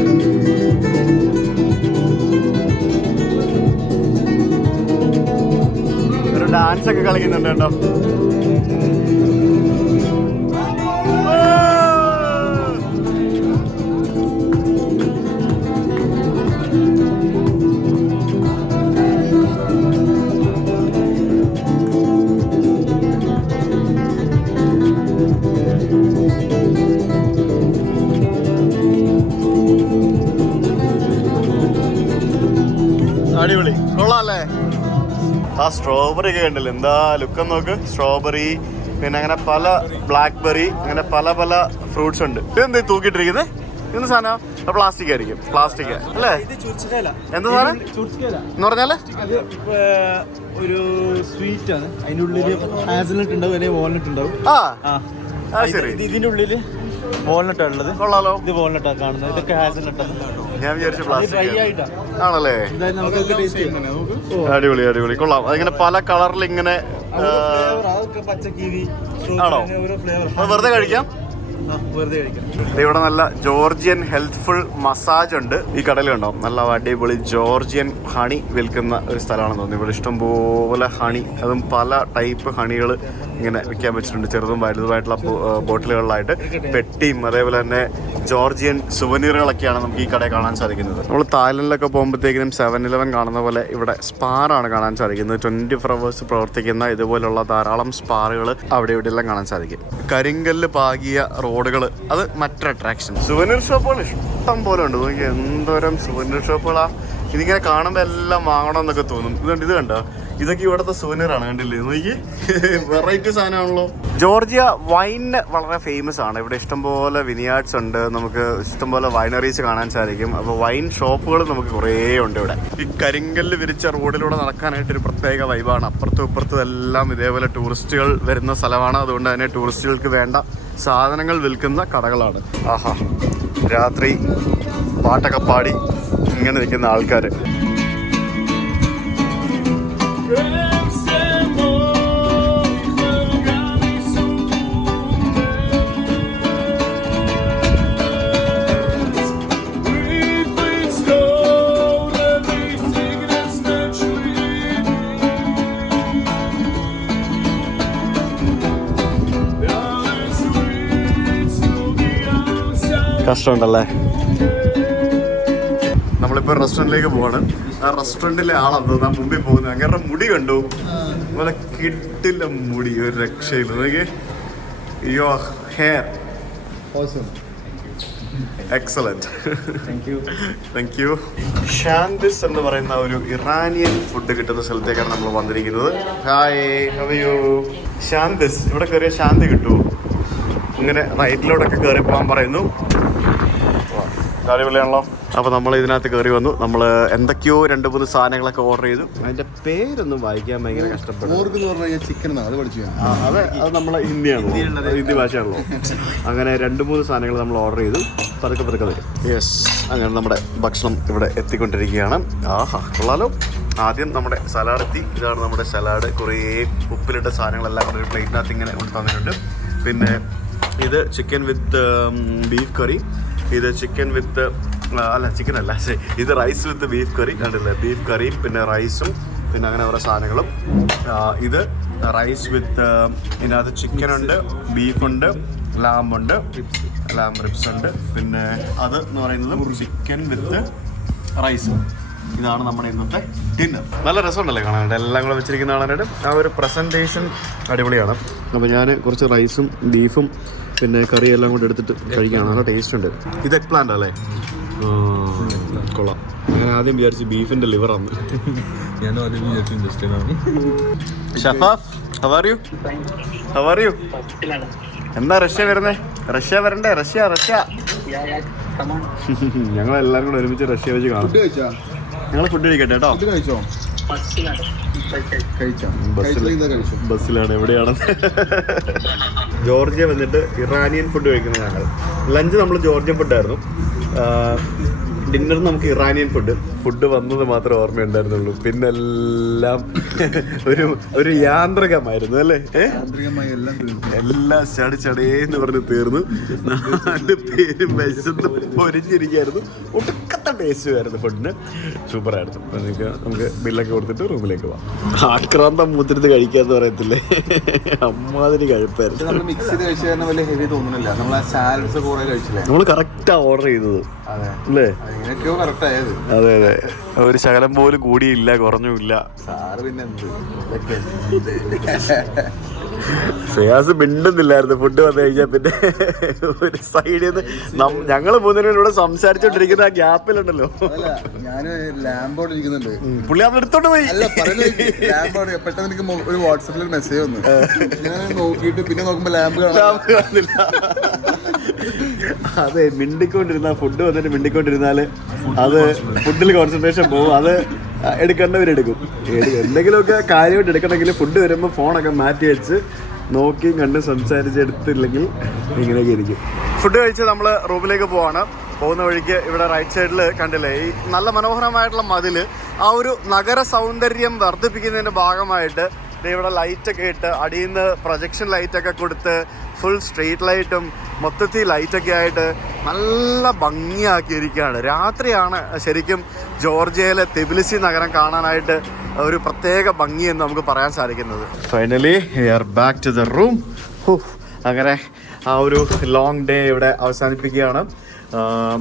ഒരു ഡാൻസ് ഒക്കെ കളിക്കുന്നുണ്ട് കേട്ടോ. അടിപൊളി, കൊള്ളാല്ലേ. ആ സ്ട്രോബെറി ഒക്കെ ഉണ്ടല്ലോ, എന്താ ലുക്കം നോക്ക്. സ്ട്രോബെറി, പിന്നെ അങ്ങനെ പല ബ്ലാക്ക്ബെറി, അങ്ങനെ പല പല ഫ്രൂട്ട്സ് ഉണ്ട്. ഇതെന്ത് തൂക്കിയിട്ടിരിക്കുന്നത്? ഇന്ന് സാധനം പ്ലാസ്റ്റിക് ആയിരിക്കും, പ്ലാസ്റ്റിക് അല്ലേ? എന്താ സാധനം എന്ന് പറഞ്ഞാല് ഒരു സ്വീറ്റ് ആണ്, അതിന്റെ ഉള്ളില് ഹാസൽനട്ട് ഉണ്ടാവും, അല്ലെങ്കിൽ വാൾനട്ട് ഉണ്ടാവും. ശരി, ഇതിന്റെ ഉള്ളില് വാൾനട്ടാ ഉള്ളത്. കൊള്ളാലോ. ഇത് വാൾനട്ടാ കാണുന്നത്, ഇതൊക്കെ ഹാസൽനട്ടാണ്. ഞാൻ വിചാരിച്ചു പ്ലാസ്റ്റിക് ആണല്ലേ. അടിപൊളി, കൊള്ളാം. അതിങ്ങനെ പല കളറിൽ ഇങ്ങനെ. ആണോ? വെറുതെ കഴിക്കാം. ഇവിടെ നല്ല ജോർജിയൻ ഹെൽത്ത്ഫുൾ മസാജ് ഉണ്ട് ഈ കടയിൽ. കണ്ടോ, നല്ല അടിപൊളി ജോർജിയൻ ഹണി വിൽക്കുന്ന ഒരു സ്ഥലമാണെന്ന് തോന്നുന്നു. ഇവിടെ ഇഷ്ടംപോലെ ഹണി, അതും പല ടൈപ്പ് ഹണികൾ ഇങ്ങനെ വിൽക്കാൻ വെച്ചിട്ടുണ്ട്. ചെറുതും വലുതുമായിട്ടുള്ള ബോട്ടിലുകളിലായിട്ട് പെട്ടിയും, അതേപോലെ തന്നെ ജോർജിയൻ സുവനീറുകളൊക്കെയാണ് നമുക്ക് ഈ കടയിൽ കാണാൻ സാധിക്കുന്നത്. നമ്മൾ തായ്ലൻഡിലൊക്കെ പോകുമ്പോഴത്തേക്കിനും 7-Eleven കാണുന്ന പോലെ ഇവിടെ സ്പാറാണ് കാണാൻ സാധിക്കുന്നത്. 24 hours പ്രവർത്തിക്കുന്ന ഇതുപോലുള്ള ധാരാളം സ്പാറുകൾ അവിടെ ഇവിടെയെല്ലാം കാണാൻ സാധിക്കും. കരിങ്കല്ല് പാകിയ റോഡുകൾ, അത് മറ്റൊരു അട്രാക്ഷൻ. സുവനീർ ഷോപ്പുകൾ ഇഷ്ടം പോലെ ഉണ്ട്. നോക്കി എന്തോരം സുവനീർ ഷോപ്പുകളാ. ഇതിങ്ങനെ കാണുമ്പോൾ എല്ലാം വാങ്ങണമെന്നൊക്കെ തോന്നും. ഇത് കണ്ടോ, ഇതൊക്കെ ഇവിടുത്തെ സുവനീറാണ്. കണ്ടില്ലേ, നോക്കി വെറൈറ്റി സാധനമാണല്ലോ. ജോർജിയ വൈന് വളരെ ഫേമസ് ആണ്. ഇവിടെ ഇഷ്ടംപോലെ വിനിയാർഡ്സ് ഉണ്ട്, നമുക്ക് ഇഷ്ടംപോലെ വൈനറീസ് കാണാൻ സാധിക്കും. അപ്പോൾ വൈൻ ഷോപ്പുകൾ നമുക്ക് കുറേ ഉണ്ട് ഇവിടെ. ഈ കരിങ്കല്ല് വിരിച്ച റോഡിലൂടെ നടക്കാനായിട്ടൊരു പ്രത്യേക വൈബാണ്. അപ്പുറത്തും ഇപ്പുറത്തും എല്ലാം ഇതേപോലെ ടൂറിസ്റ്റുകൾ വരുന്ന സ്ഥലമാണ്. അതുകൊണ്ട് തന്നെ ടൂറിസ്റ്റുകൾക്ക് വേണ്ട സാധനങ്ങൾ വിൽക്കുന്ന കടകളാണ്. ആഹാ, രാത്രി പാട്ടൊക്കെ പാടി ഇങ്ങനെ നിൽക്കുന്ന ആൾക്കാർ. കഷ്ടമുണ്ടല്ലേ. നമ്മളിപ്പോൾ റെസ്റ്റോറൻറ്റിലേക്ക് പോവാണ്. ആ റെസ്റ്റോറൻറ്റിലെ ആളെന്തോ ഞാൻ മുമ്പിൽ പോകുന്നത്. അങ്ങനെ മുടി കണ്ടു, അതുപോലെ കിട്ടില്ല മുടി, ഒരു രക്ഷയില്ല. നോക്കിയേ, your hair excellent. Thank you. Shanthi's എന്ന് പറയുന്ന ഒരു ഇറാനിയൻ ഫുഡ് കിട്ടുന്ന സ്ഥലത്തേക്കാണ് നമ്മൾ വന്നിരിക്കുന്നത്. Hi, how are you? Shanthi's, ഇവിടെ കയറിയ ശാന്തി കിട്ടുമോ? ഇങ്ങനെ റൈറ്റിലോട്ടൊക്കെ കയറി പോകാൻ പറയുന്നു. അടിപൊളിയാണല്ലോ. അപ്പോൾ നമ്മൾ ഇതിനകത്ത് കയറി വന്നു. നമ്മൾ എന്തൊക്കെയോ 2-3 സാധനങ്ങളൊക്കെ ഓർഡർ ചെയ്തു. അതിൻ്റെ പേരൊന്നും വായിക്കാൻ ഭയങ്കര കഷ്ടപ്പെടും. അത് നമ്മളെ ഹിന്ദിയാണല്ലോ, ഹിന്ദി ഭാഷയാണല്ലോ. അങ്ങനെ 2-3 സാധനങ്ങൾ നമ്മൾ ഓർഡർ ചെയ്തു. പതുക്കെ വരും. യെസ്, അങ്ങനെ നമ്മുടെ ഭക്ഷണം ഇവിടെ എത്തിക്കൊണ്ടിരിക്കുകയാണ്. ആഹാ, കൊള്ളാലോ. ആദ്യം നമ്മുടെ സലാഡ് എത്തി. ഇതാണ് നമ്മുടെ സലാഡ്. കുറേ ഉപ്പിലിട്ട സാധനങ്ങളെല്ലാം കൂടെ ഒരു പ്ലേറ്റിനകത്ത് ഇങ്ങനെ കൊണ്ട് തന്നിട്ടുണ്ട്. പിന്നെ ഇത് ചിക്കൻ വിത്ത് ബീഫ് കറി, ഇത് ചിക്കൻ വിത്ത് ചിക്കൻ അല്ല, ഇത് റൈസ് വിത്ത് ബീഫ് കറി. കണ്ടില്ലേ, ബീഫ് കറിയും പിന്നെ റൈസും പിന്നെ അങ്ങനെ ഓരോ സാധനങ്ങളും. ഇത് റൈസ് വിത്ത്, ഇതിനകത്ത് ചിക്കനുണ്ട്, ബീഫുണ്ട്, ലാമ്പുണ്ട്, ലാമ്പ് റിബ്സ് ഉണ്ട്. പിന്നെ അത് എന്ന് പറയുന്നത് ചിക്കൻ വിത്ത് റൈസ്. ഇതാണ് നമ്മുടെ ഇന്നത്തെ ഡിന്നർ. നല്ല രസമുണ്ടല്ലേ കാണാനായിട്ട്, എല്ലാം കൂടെ വെച്ചിരിക്കുന്ന കാണാനായിട്ട്. ആ ഒരു പ്രസൻറ്റേഷൻ അടിപൊളിയാണ്. അപ്പോൾ ഞാൻ കുറച്ച് റൈസും ബീഫും പിന്നെ കറിയും എല്ലാം കൂടെ എടുത്തിട്ട് കഴിക്കുകയാണ്. നല്ല ടേസ്റ്റ് ഉണ്ട്. ഇത് എഗ് പ്ലാന്റ് അല്ലേ? കൊള്ളാം. ഞാൻ ആദ്യം വിചാരിച്ചു ബീഫിൻ്റെ ലിവറാണ്. Shafaf, how are you? എന്താ റഷ്യ വരുന്നേ? റഷ്യ വരണ്ടേ? റഷ്യ ഞങ്ങളെല്ലാവരും കൂടെ ഒരുമിച്ച് റഷ്യ വെച്ച് കാണും. ഞങ്ങൾ ഫുഡ് കഴിക്കട്ടെ കേട്ടോ. ബസ്സിലാണ്. എവിടെയാണ്? ജോർജിയ വന്നിട്ട് ഇറാനിയൻ ഫുഡ് കഴിക്കുന്നത് ഞങ്ങൾ. ലഞ്ച് നമ്മൾ ജോർജിയൻ ഫുഡായിരുന്നു, ഡിന്നർ നമുക്ക് ഇറാനിയൻ ഫുഡ് വന്നത് മാത്രമേ ഓർമ്മയുണ്ടായിരുന്നുള്ളൂ. പിന്നെല്ലാം ഒരു യാന്ത്രികമായിരുന്നു അല്ലേ? എല്ലാം ചടേന്ന് പറഞ്ഞ് തീർന്നു. 4 പേരും വിശന്ന് പൊരിഞ്ഞിരിക്കുകയായിരുന്നു. ഒടുക്കത്തെ ടേസ്റ്റ് ആയിരുന്നു ഫുഡിന്. സൂപ്പറായിരുന്നു. നമുക്ക് ബില്ലൊക്കെ കൊടുത്തിട്ട് റൂമിലേക്ക് പോവാം. ആക്രാന്തം മുത്തിരുന്ന് കഴിക്കാന്ന് പറയത്തില്ലേ, അമ്മാതിരി കഴിപ്പായിരുന്നു. നമ്മൾ കറക്റ്റാ ഓർഡർ ചെയ്തത് അല്ലേ? അതെ അതെ, ഒരു ശകലം പോലും കൂടിയില്ല കുറഞ്ഞുമില്ല. ഫിയാസ് മിണ്ടുന്നില്ലായിരുന്നു ഫുഡ് വന്നു കഴിഞ്ഞാൽ. പിന്നെ ഒരു സൈഡിൽ നിന്ന് ഞങ്ങൾ മൂന്നിനോട് സംസാരിച്ചോണ്ടിരിക്കുന്ന ആ ഗ്യാപ്പിലുണ്ടല്ലോ, ഞാൻ ലാമ്പോട് ഇരിക്കുന്നുണ്ട്, പുള്ളി അത് എടുത്തോണ്ട് പോയി. പെട്ടെന്ന് എനിക്ക് ഒരു വാട്സാപ്പിൽ മെസ്സേജ് വന്നു. ഞാൻ നോക്കിയിട്ട് പിന്നെ നോക്കുമ്പോ ലാമ്പ് കാണില്ല. അതെ, മിണ്ടിക്കൊണ്ടിരുന്ന ഫുഡ് വന്നിട്ട് മിണ്ടിക്കൊണ്ടിരുന്നാല് അത് ഫുഡിൽ കോൺസെൻട്രേഷൻ പോകും. അത് എടുക്കേണ്ടവരെടുക്കും. എന്തെങ്കിലുമൊക്കെ കാര്യമായിട്ട് എടുക്കണമെങ്കിൽ ഫുഡ് വരുമ്പോൾ ഫോണൊക്കെ മാറ്റി വെച്ച് നോക്കിയും കണ്ട് സംസാരിച്ച് എടുത്തില്ലെങ്കിൽ ഇങ്ങനെയൊക്കെ ഇരിക്കും. ഫുഡ് കഴിച്ച് നമ്മൾ റൂമിലേക്ക് പോവാണ്. പോകുന്ന വഴിക്ക് ഇവിടെ റൈറ്റ് സൈഡിൽ കണ്ടില്ലേ ഈ നല്ല മനോഹരമായിട്ടുള്ള മതിൽ, ആ ഒരു നഗര സൗന്ദര്യം വർദ്ധിപ്പിക്കുന്നതിൻ്റെ ഭാഗമായിട്ട് ഇവിടെ ലൈറ്റൊക്കെ ഇട്ട് അടിയിൽ നിന്ന് പ്രൊജക്ഷൻ ലൈറ്റൊക്കെ കൊടുത്ത് ഫുൾ സ്ട്രീറ്റ് ലൈറ്റും മൊത്തത്തിൽ ലൈറ്റൊക്കെ ആയിട്ട് നല്ല ഭംഗിയാക്കിയിരിക്കുകയാണ്. രാത്രിയാണ് ശരിക്കും ജോർജിയയിലെ തിബിലിസി നഗരം കാണാനായിട്ട് ഒരു പ്രത്യേക ഭംഗിയെന്ന് നമുക്ക് പറയാൻ സാധിക്കുന്നത്. Finally we are back to the room. അങ്ങനെ ആ ഒരു ലോങ് ഡേ ഇവിടെ അവസാനിപ്പിക്കുകയാണ്.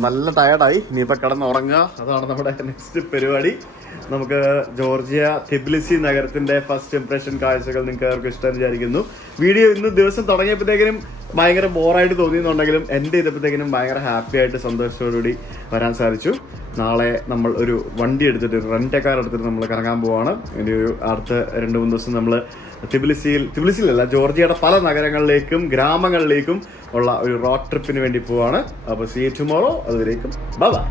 നല്ല ടയർഡായി. ഇനിയിപ്പോൾ കിടന്നുറങ്ങുക, അതാണ് നമ്മുടെ നെക്സ്റ്റ് പരിപാടി. നമുക്ക് ജോർജിയ തിബിലിസി നഗരത്തിൻ്റെ ഫസ്റ്റ് ഇംപ്രഷൻ കാഴ്ചകൾ നിങ്ങൾക്ക് അവർക്ക് ഇഷ്ടം വിചാരിക്കുന്നു. വീഡിയോ ഇന്ന് ദിവസം തുടങ്ങിയപ്പോഴത്തേക്കിനും ഭയങ്കര ബോറായിട്ട് തോന്നിയെന്നുണ്ടെങ്കിലും എൻ്റെ ചെയ്തപ്പോഴത്തേക്കിനും ഭയങ്കര ഹാപ്പി ആയിട്ട് സന്തോഷത്തോടുകൂടി വരാൻ സാധിച്ചു. നാളെ നമ്മൾ ഒരു വണ്ടി എടുത്തിട്ട്, റെൻ്റ് കാർ എടുത്തിട്ട് നമ്മൾ കറങ്ങാൻ പോവാണ്. ഇനി ഒരു അടുത്ത 2-3 ദിവസം നമ്മൾ തിബിലിസിയിലല്ല, ജോർജിയയുടെ പല നഗരങ്ങളിലേക്കും ഗ്രാമങ്ങളിലേക്കും ഉള്ള ഒരു റോഡ് ട്രിപ്പിന് വേണ്ടി പോവാണ്. അപ്പോൾ സീ യു ടുമോറോ. അതുവരേക്കും ബൈ ബൈ.